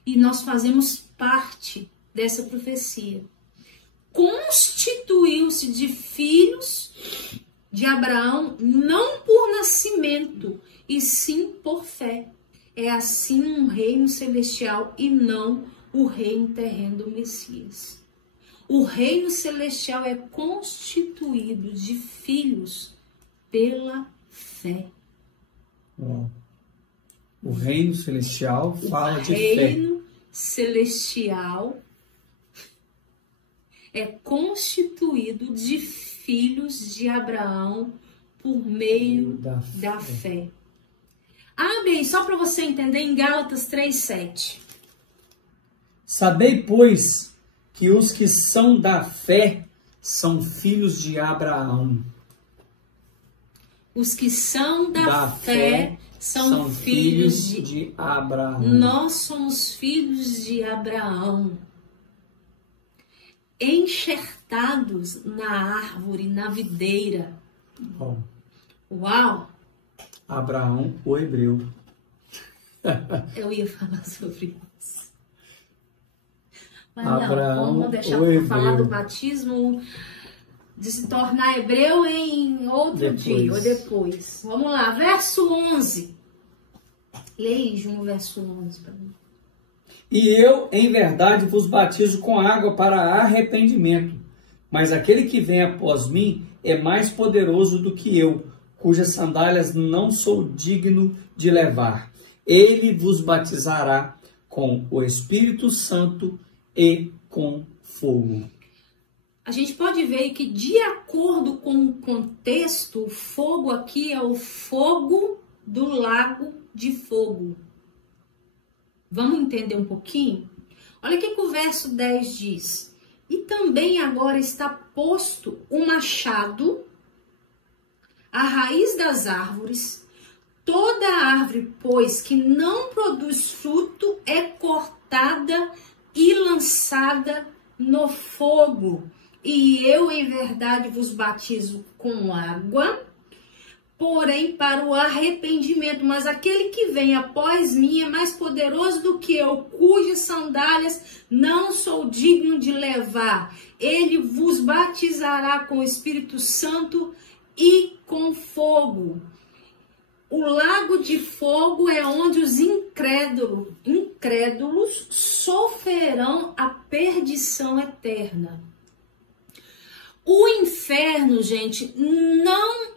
E nós fazemos parte dessa profecia. Constituiu-se de filhos de Abraão, não por nascimento, e sim por fé. É assim um reino celestial e não o reino terreno do Messias. O reino celestial é constituído de filhos pela fé. O reino celestial fala de fé. O reino celestial é constituído de filhos de Abraão por meio da fé. Abre aí, só para você entender, em Gálatas 3:7. Sabei, pois, que os que são da fé são filhos de Abraão. Os que são da fé são filhos de Abraão. Nós somos filhos de Abraão. Enxertados na árvore, na videira. Uau! Abraão, o hebreu. Eu ia falar sobre isso. Mas Abraão, não, vamos deixar para falar do batismo, de se tornar hebreu em outro dia ou depois. Vamos lá, verso 11. Leia, João, verso 11 para mim. E eu, em verdade, vos batizo com água para arrependimento. Mas aquele que vem após mim é mais poderoso do que eu, cujas sandálias não sou digno de levar. Ele vos batizará com o Espírito Santo e com fogo. A gente pode ver que, de acordo com o contexto, o fogo aqui é o fogo do lago de fogo. Vamos entender um pouquinho? Olha o que o verso 10 diz. E também agora está posto o machado, a raiz das árvores. Toda árvore, pois, que não produz fruto, é cortada e lançada no fogo. E eu, em verdade, vos batizo com água, porém para o arrependimento. Mas aquele que vem após mim é mais poderoso do que eu, cujas sandálias não sou digno de levar. Ele vos batizará com o Espírito Santo e com fogo. O lago de fogo é onde os incrédulos sofrerão a perdição eterna. O inferno, gente, não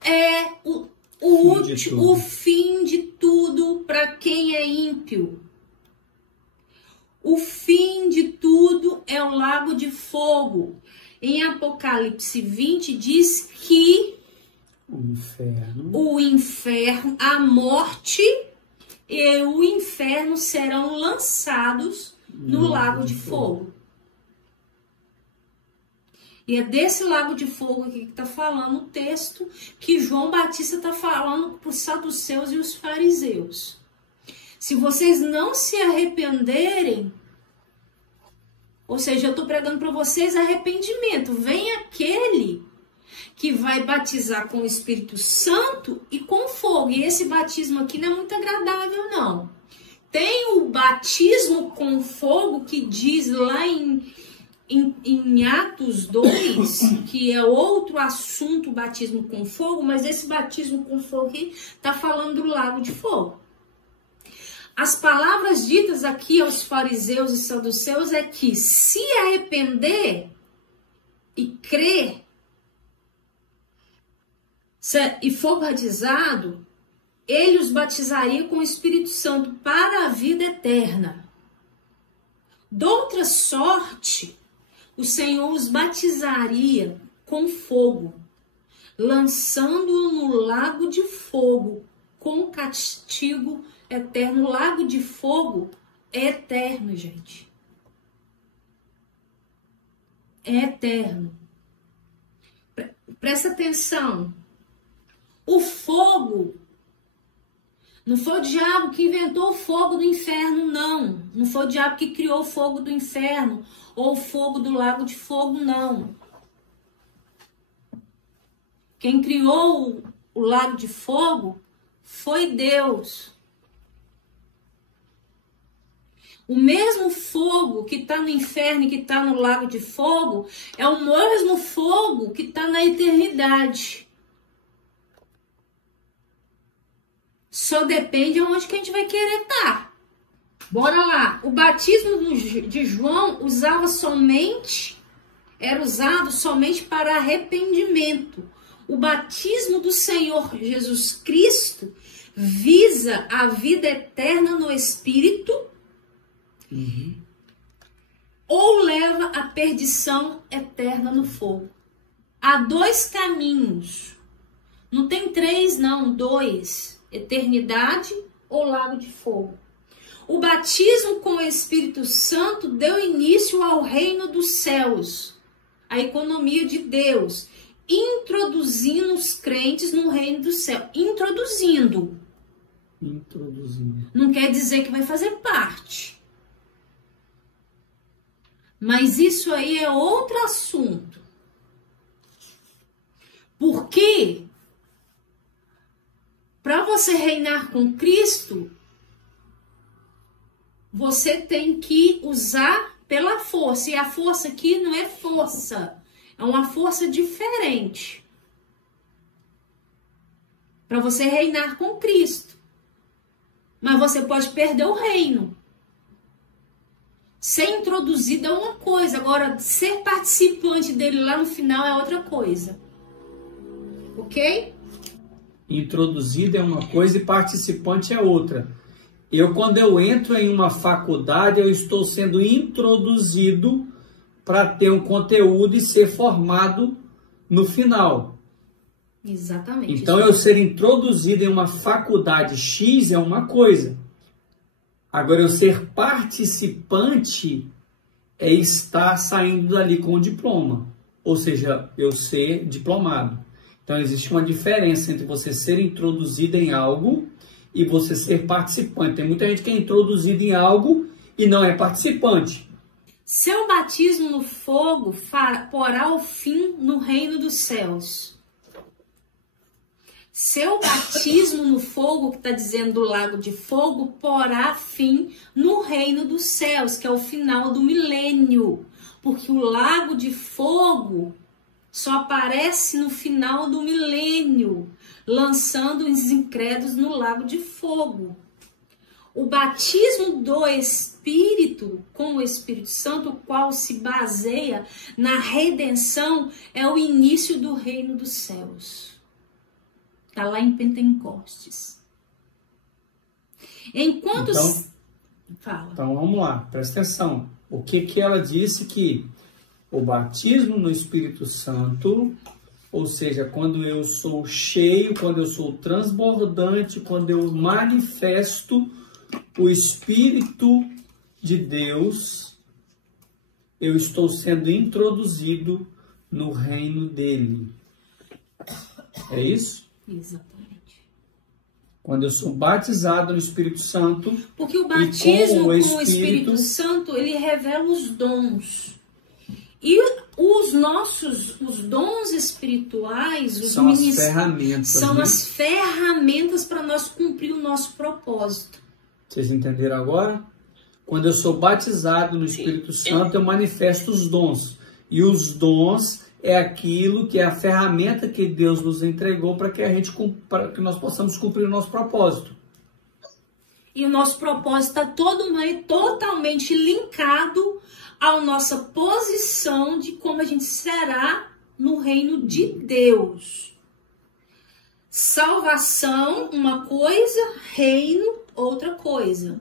é o fim de tudo para quem é ímpio. O fim de tudo é o lago de fogo. Em Apocalipse 20 diz que o inferno, a morte e o inferno serão lançados no lago de fogo. E é desse lago de fogo aqui que está falando o texto que João Batista está falando para os saduceus e os fariseus. Se vocês não se arrependerem, ou seja, eu estou pregando para vocês arrependimento, vem aquele que vai batizar com o Espírito Santo e com fogo. E esse batismo aqui não é muito agradável, não. Tem o batismo com fogo que diz lá em Atos 2, que é outro assunto, batismo com fogo, mas esse batismo com fogo aqui está falando do lago de fogo. As palavras ditas aqui aos fariseus e saduceus é que se arrepender e crer e for batizado, ele os batizaria com o Espírito Santo para a vida eterna. De outra sorte, o Senhor os batizaria com fogo, lançando-o no lago de fogo, com castigo eterno. O lago de fogo é eterno, gente. É eterno. Presta atenção. O fogo não foi o diabo que inventou o fogo do inferno, não. Não foi o diabo que criou o fogo do inferno ou o fogo do lago de fogo, não. Quem criou o lago de fogo foi Deus. O mesmo fogo que está no inferno e que está no lago de fogo é o mesmo fogo que está na eternidade. Só depende de onde que a gente vai querer estar. Bora lá. O batismo de João era usado somente para arrependimento. O batismo do Senhor Jesus Cristo visa a vida eterna no Espírito, ou leva à perdição eterna no fogo. Há dois caminhos. Não tem três, não. Dois. Eternidade ou lago de fogo. O batismo com o Espírito Santo deu início ao reino dos céus, a economia de Deus, introduzindo os crentes no reino do céu. Introduzindo. Não quer dizer que vai fazer parte. Mas isso aí é outro assunto. Porque para você reinar com Cristo, você tem que usar pela força. E a força aqui não é força. É uma força diferente. Para você reinar com Cristo. Mas você pode perder o reino. Ser introduzido é uma coisa. Agora, ser participante dele lá no final é outra coisa. Ok? Introduzido é uma coisa e participante é outra. Quando eu entro em uma faculdade, eu estou sendo introduzido para ter um conteúdo e ser formado no final. Exatamente. Então, eu ser introduzido em uma faculdade X é uma coisa. Agora, eu ser participante é estar saindo dali com o diploma, ou seja, eu ser diplomado. Então, existe uma diferença entre você ser introduzido em algo e você ser participante. Tem muita gente que é introduzida em algo e não é participante. Seu batismo no fogo porá o fim no reino dos céus. Seu batismo no fogo, que está dizendo do lago de fogo, porá fim no reino dos céus, que é o final do milênio. Porque o lago de fogo só aparece no final do milênio, lançando os incrédulos no lago de fogo. O batismo do Espírito, com o Espírito Santo, o qual se baseia na redenção, é o início do reino dos céus. Está lá em Pentecostes. Enquanto... Fala. Então vamos lá, presta atenção. O que ela disse que o batismo no Espírito Santo, ou seja, quando eu sou cheio, quando eu sou transbordante, quando eu manifesto o Espírito de Deus, eu estou sendo introduzido no reino dele. É isso? Exatamente. Quando eu sou batizado no Espírito Santo. Porque o batismo com o Espírito Santo, ele revela os dons. E os dons espirituais, são as ferramentas. São, né? as ferramentas para nós cumprir o nosso propósito. Vocês entenderam agora? Quando eu sou batizado no Espírito Santo, eu manifesto os dons. E os dons é aquilo que é a ferramenta que Deus nos entregou para que nós possamos cumprir o nosso propósito. E o nosso propósito está totalmente linkado à nossa posição de como a gente será no reino de Deus. Salvação, uma coisa, reino, outra coisa.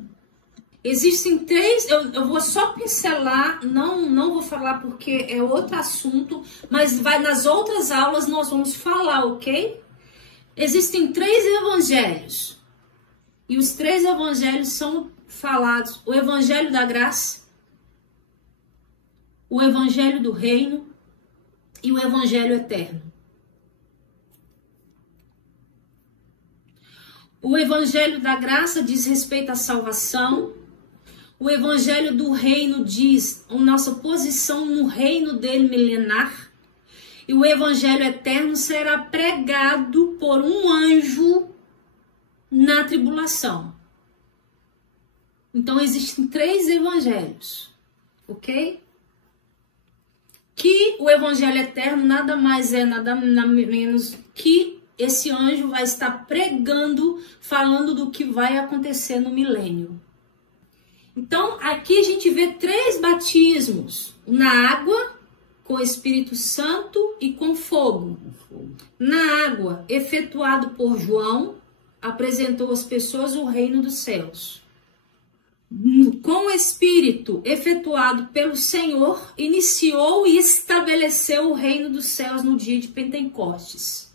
Existem três, eu vou só pincelar, não vou falar porque é outro assunto, mas nas outras aulas nós vamos falar, ok? Existem 3 evangelhos. E os 3 evangelhos são falados: o evangelho da graça, o evangelho do reino e o evangelho eterno. O evangelho da graça diz respeito à salvação. O evangelho do reino diz a nossa posição no reino dele milenar. E o evangelho eterno será pregado por um anjo na tribulação. Então existem 3 evangelhos, ok? Que o evangelho eterno nada mais é, nada menos que esse anjo vai estar pregando, falando do que vai acontecer no milênio. Então, aqui a gente vê 3 batismos: na água, com o Espírito Santo e com fogo. Na água, efetuado por João, apresentou às pessoas o reino dos céus. Com o Espírito, efetuado pelo Senhor, iniciou e estabeleceu o reino dos céus no dia de Pentecostes.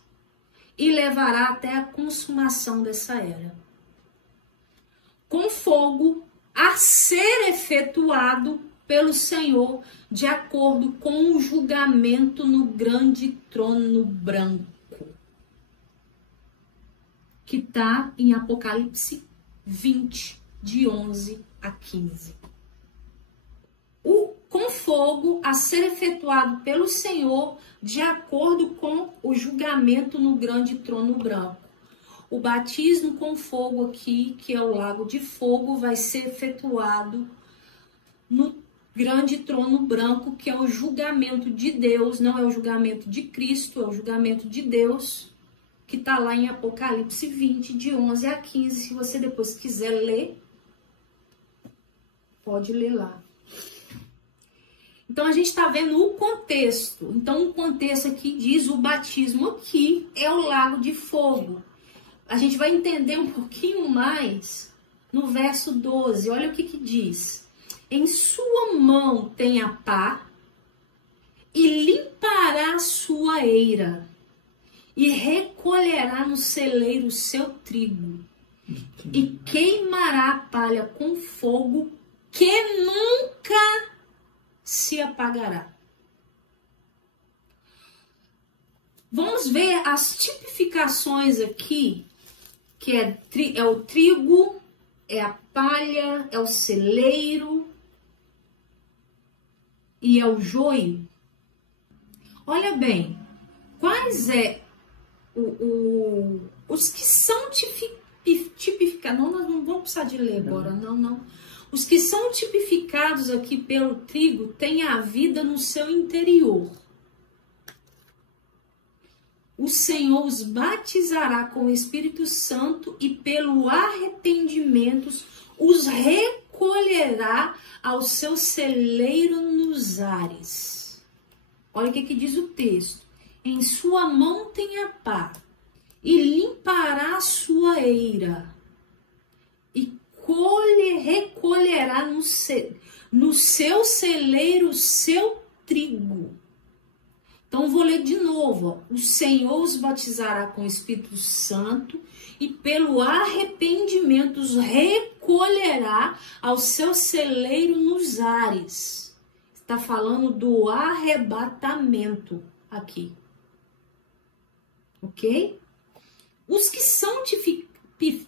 E levará até a consumação dessa era. Com fogo, a ser efetuado pelo Senhor, de acordo com o julgamento no grande trono branco, que está em Apocalipse 20, de 11 a 15. Com fogo, a ser efetuado pelo Senhor, de acordo com o julgamento no grande trono branco. O batismo com fogo aqui, que é o lago de fogo, vai ser efetuado no grande trono branco, que é o julgamento de Deus, não é o julgamento de Cristo, é o julgamento de Deus, que está lá em Apocalipse 20, de 11 a 15. Se você depois quiser ler, pode ler lá. Então, a gente está vendo o contexto. Então, o contexto aqui diz: o batismo aqui é o lago de fogo. A gente vai entender um pouquinho mais no verso 12. Olha o que diz. Em sua mão tem a pá, e limpará a sua eira, e recolherá no celeiro o seu trigo, e queimará a palha com fogo que nunca se apagará. Vamos ver as tipificações aqui, que é o trigo, é a palha, é o celeiro e é o joio. Olha bem, quais os que são tipificados, não, nós não vamos precisar de ler agora, não. Os que são tipificados aqui pelo trigo têm a vida no seu interior. O Senhor os batizará com o Espírito Santo e pelo arrependimento os recolherá ao seu celeiro nos ares. Olha o que diz o texto. Em sua mão tem a pá e limpará a sua eira e recolherá no seu celeiro o seu trigo. Então, vou ler de novo. Ó. O Senhor os batizará com o Espírito Santo e pelo arrependimento os recolherá ao seu celeiro nos ares. Está falando do arrebatamento aqui. Ok? Os que são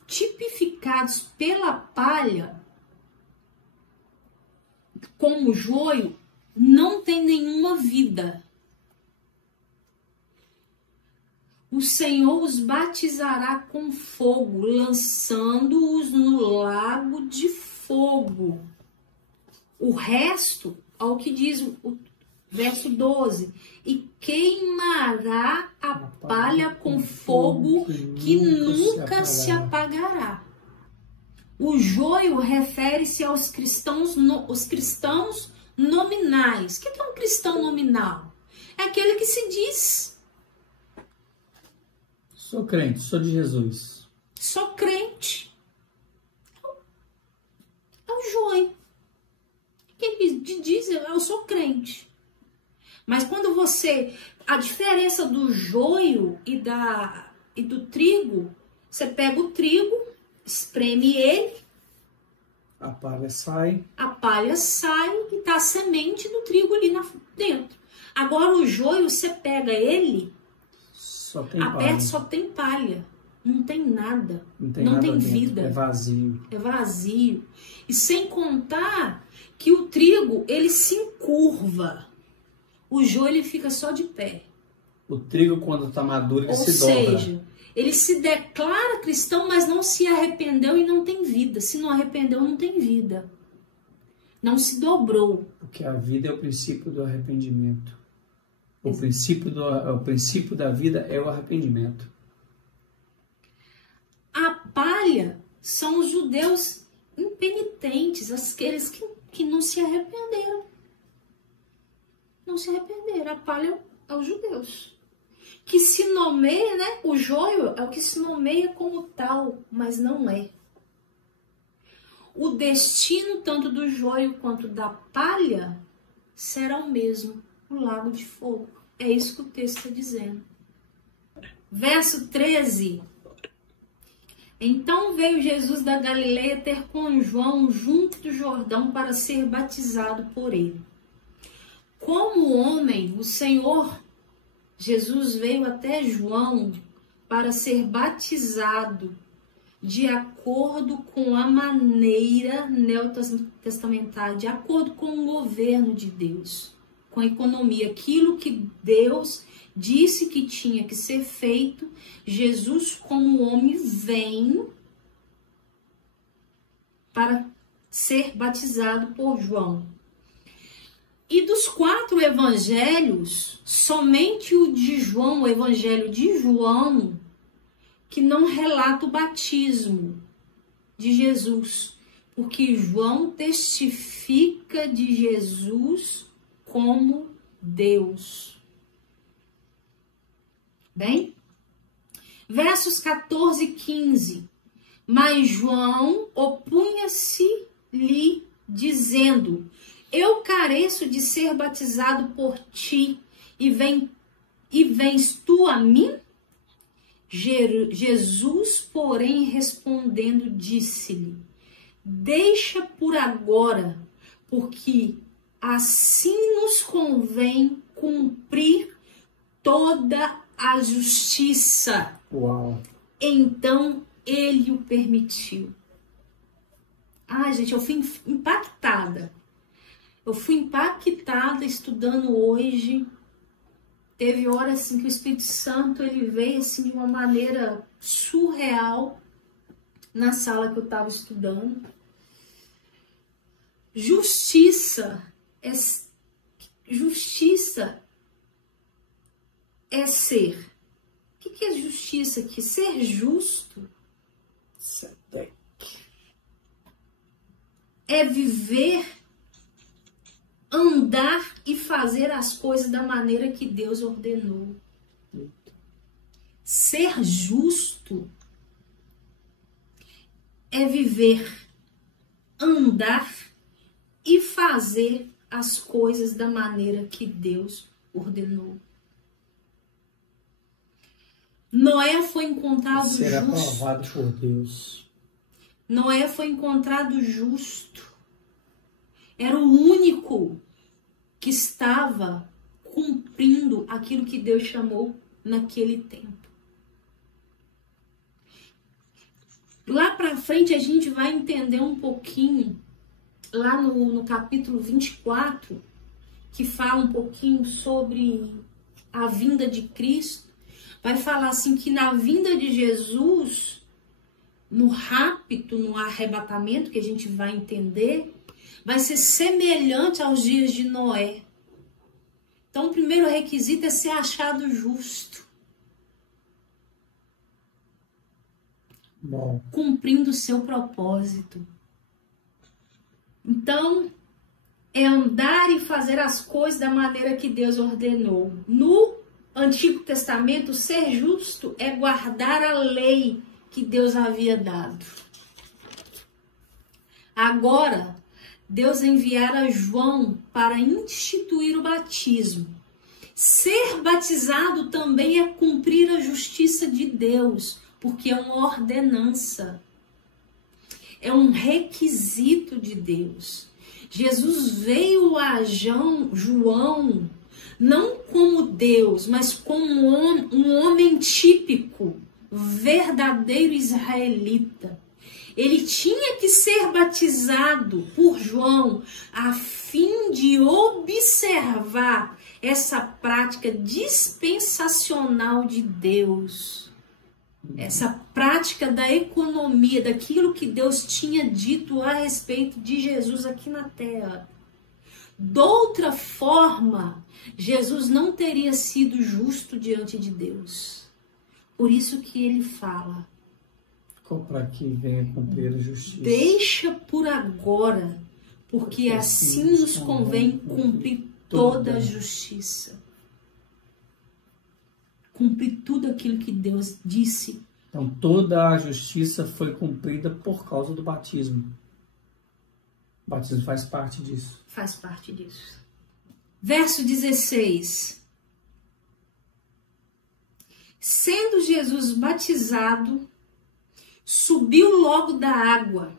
tipificados pela palha, como o joio, não tem nenhuma vida. O Senhor os batizará com fogo, lançando-os no lago de fogo. O resto, ao que diz o verso 12, e queimará a palha com fogo que nunca se apagará. O joio refere-se aos cristãos, os cristãos nominais. O que é um cristão nominal? É aquele que se diz: sou crente, sou de Jesus. Sou crente. É o joio. Quem diz, eu sou crente. Mas quando a diferença do joio e do trigo, você pega o trigo, espreme ele. A palha sai. A palha sai e tá a semente do trigo ali dentro. Agora o joio, você pega ele, só tem aperta, palha. só tem palha. Não tem nada. Não tem vida. É vazio. É vazio. E sem contar que o trigo, ele se encurva. O joio, ele fica só de pé. O trigo, quando está maduro, ele se dobra. Ou seja, ele se declara cristão, mas não se arrependeu e não tem vida. Se não arrependeu, não tem vida. Não se dobrou. Porque a vida é o princípio do arrependimento. O princípio da vida é o arrependimento. A palha são os judeus impenitentes, aqueles que não se arrependeram. Não se arrependeram. A palha é os judeus. Que se nomeia, né? O joio é o que se nomeia como tal, mas não é. O destino tanto do joio quanto da palha será o mesmo, o lago de fogo. É isso que o texto está dizendo. Verso 13. Então veio Jesus da Galileia ter com João junto do Jordão para ser batizado por ele. Como homem, o Senhor Jesus veio até João para ser batizado de acordo com a maneira neotestamentária, de acordo com o governo de Deus, com a economia, aquilo que Deus disse que tinha que ser feito. Jesus, como homem, vem para ser batizado por João. E dos 4 evangelhos, somente o de João, o evangelho de João, que não relata o batismo de Jesus, porque João testifica de Jesus como Deus. Bem? Versos 14 e 15. Mas João opunha-se-lhe, dizendo: eu careço de ser batizado por ti, e vens tu a mim? Jesus, porém, respondendo, disse-lhe: deixa por agora, porque assim nos convém cumprir toda a justiça. Uau. Então ele o permitiu. Gente, eu fui impactada. Eu fui impactada estudando hoje. Teve horas assim que o Espírito Santo ele veio assim de uma maneira surreal na sala que eu estava estudando. Justiça é ser. O que é justiça aqui? Ser justo é viver, andar e fazer as coisas da maneira que Deus ordenou. Ser justo é viver, andar e fazer as coisas da maneira que Deus ordenou. Noé foi encontrado justo. Ser aprovado por Deus. Noé foi encontrado justo. Era o único que estava cumprindo aquilo que Deus chamou naquele tempo. Lá para frente a gente vai entender um pouquinho, lá no capítulo 24, que fala um pouquinho sobre a vinda de Cristo. Vai falar assim que na vinda de Jesus, no rapto, no arrebatamento, que a gente vai entender, vai ser semelhante aos dias de Noé. Então, o primeiro requisito é ser achado justo. Bom. Cumprindo o seu propósito. Então, é andar e fazer as coisas da maneira que Deus ordenou. No Antigo Testamento, ser justo é guardar a lei que Deus havia dado. Agora, Deus enviara João para instituir o batismo. Ser batizado também é cumprir a justiça de Deus, porque é uma ordenança. É um requisito de Deus. Jesus veio a João não como Deus, mas como um homem típico, verdadeiro israelita. Ele tinha que ser batizado por João a fim de observar essa prática dispensacional de Deus. Essa prática da economia, daquilo que Deus tinha dito a respeito de Jesus aqui na terra. De outra forma, Jesus não teria sido justo diante de Deus. Por isso que ele fala: para que venha cumprir a justiça. Deixa por agora, porque assim nos convém cumprir toda a justiça. Cumprir tudo aquilo que Deus disse. Então toda a justiça foi cumprida por causa do batismo. O batismo faz parte disso. Faz parte disso. Verso 16. Sendo Jesus batizado, subiu logo da água,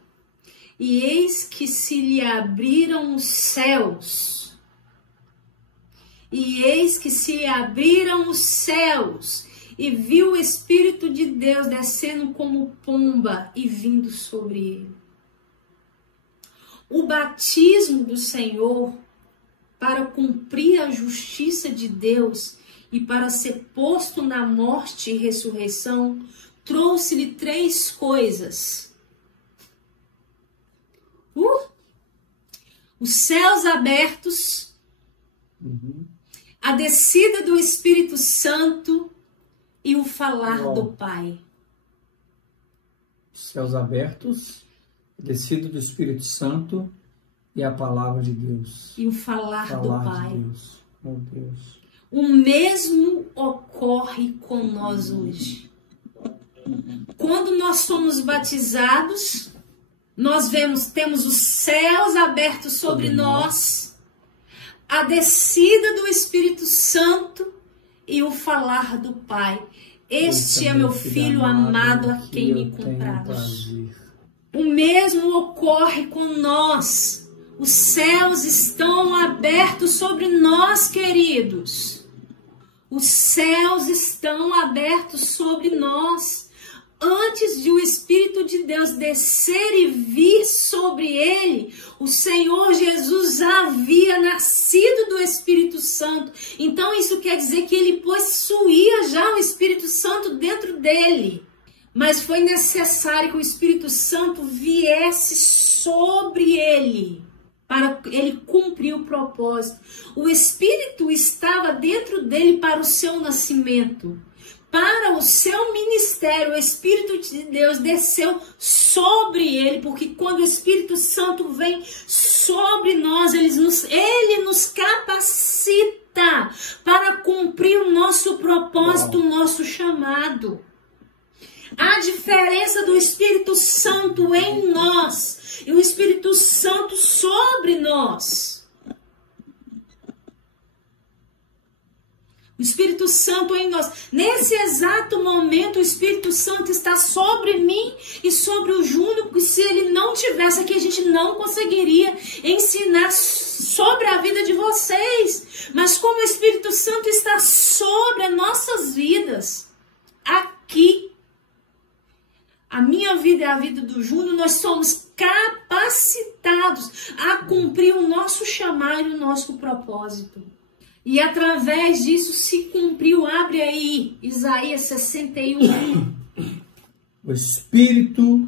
e eis que se lhe abriram os céus. E eis que se abriram os céus, e viu o Espírito de Deus descendo como pomba e vindo sobre ele. O batismo do Senhor, para cumprir a justiça de Deus e para ser posto na morte e ressurreição, trouxe-lhe 3 coisas. Os céus abertos, a descida do Espírito Santo e o falar do Pai. Céus abertos, a descida do Espírito Santo e a palavra de Deus. E o falar do Pai. De Deus. Meu Deus. O mesmo ocorre com nós hoje. Quando nós somos batizados, nós temos os céus abertos sobre nós, a descida do Espírito Santo e o falar do Pai. Este é meu filho amado a quem me comprazo. O mesmo ocorre com nós. Os céus estão abertos sobre nós, queridos. Os céus estão abertos sobre nós. Antes de o Espírito de Deus descer e vir sobre ele, o Senhor Jesus havia nascido do Espírito Santo. Então isso quer dizer que ele possuía já o Espírito Santo dentro dele. Mas foi necessário que o Espírito Santo viesse sobre ele, para ele cumprir o propósito. O Espírito estava dentro dele para o seu nascimento. Para o seu ministério, o Espírito de Deus desceu sobre ele, porque quando o Espírito Santo vem sobre nós, ele nos capacita para cumprir o nosso propósito, o nosso chamado. A diferença do Espírito Santo em nós e o Espírito Santo sobre nós. O Espírito Santo em nós. Nesse exato momento, o Espírito Santo está sobre mim e sobre o Júnior, porque se ele não tivesse aqui, a gente não conseguiria ensinar sobre a vida de vocês. Mas como o Espírito Santo está sobre as nossas vidas, aqui, a minha vida e a vida do Júnior, nós somos capacitados a cumprir o nosso chamado e o nosso propósito. E através disso se cumpriu, abre aí, Isaías 61. O Espírito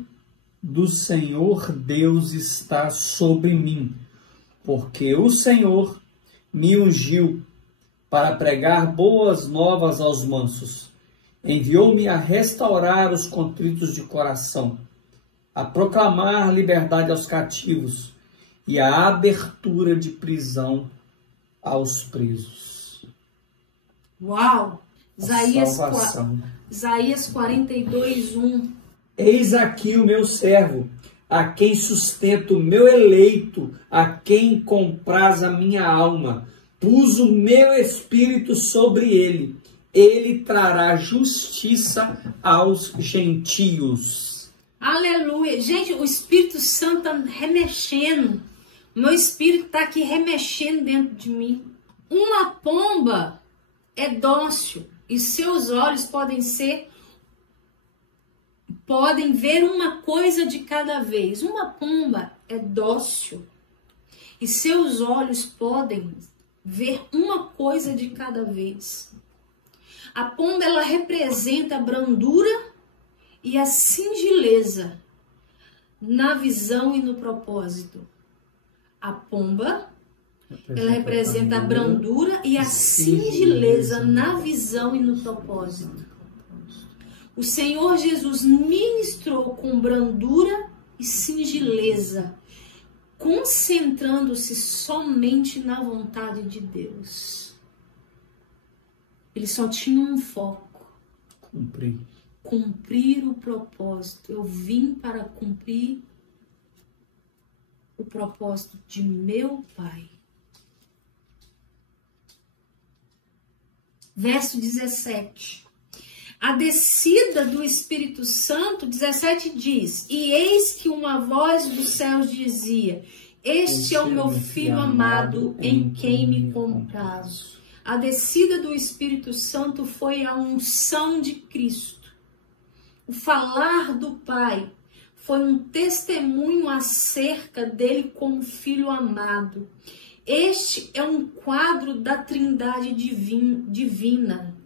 do Senhor Deus está sobre mim, porque o Senhor me ungiu para pregar boas novas aos mansos. Enviou-me a restaurar os contritos de coração, a proclamar liberdade aos cativos e a abertura de prisão aos presos. Uau! Isaías 42:1. Eis aqui o meu servo, a quem sustento o meu eleito, a quem compraz a minha alma. Pus o meu espírito sobre ele. Ele trará justiça aos gentios. Aleluia. Gente, o Espírito Santo está remexendo. O meu espírito está aqui remexendo dentro de mim. Uma pomba é dócil e seus olhos podem ver uma coisa de cada vez. Uma pomba é dócil e seus olhos podem ver uma coisa de cada vez. A pomba, ela representa a brandura e a singeleza na visão e no propósito. A pomba, ela representa a brandura e a singeleza na visão e no propósito. O Senhor Jesus ministrou com brandura e singeleza, concentrando-se somente na vontade de Deus. Ele só tinha um foco. Cumprir o propósito. Eu vim para cumprir o propósito de meu Pai. Verso 17. A descida do Espírito Santo, 17 diz: E eis que uma voz dos céus dizia: Este é o meu filho amado, em quem me comprazo. A descida do Espírito Santo foi a unção de Cristo. O falar do Pai foi um testemunho acerca dele como filho amado. Este é um quadro da Trindade divina.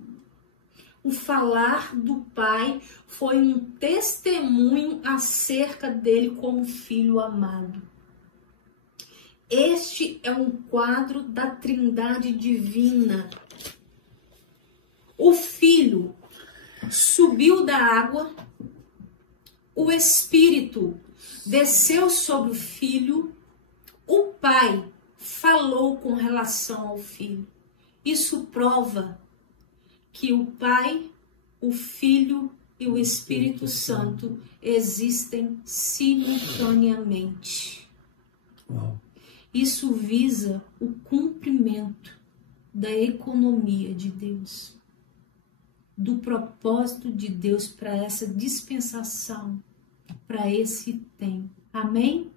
O falar do Pai foi um testemunho acerca dele como filho amado. Este é um quadro da Trindade divina. O Filho subiu da água, o Espírito desceu sobre o Filho, o Pai falou com relação ao Filho. Isso prova que o Pai, o Filho e o Espírito Santo existem simultaneamente. Uau. Isso visa o cumprimento da economia de Deus. do propósito de Deus para essa dispensação, para esse tempo. Amém?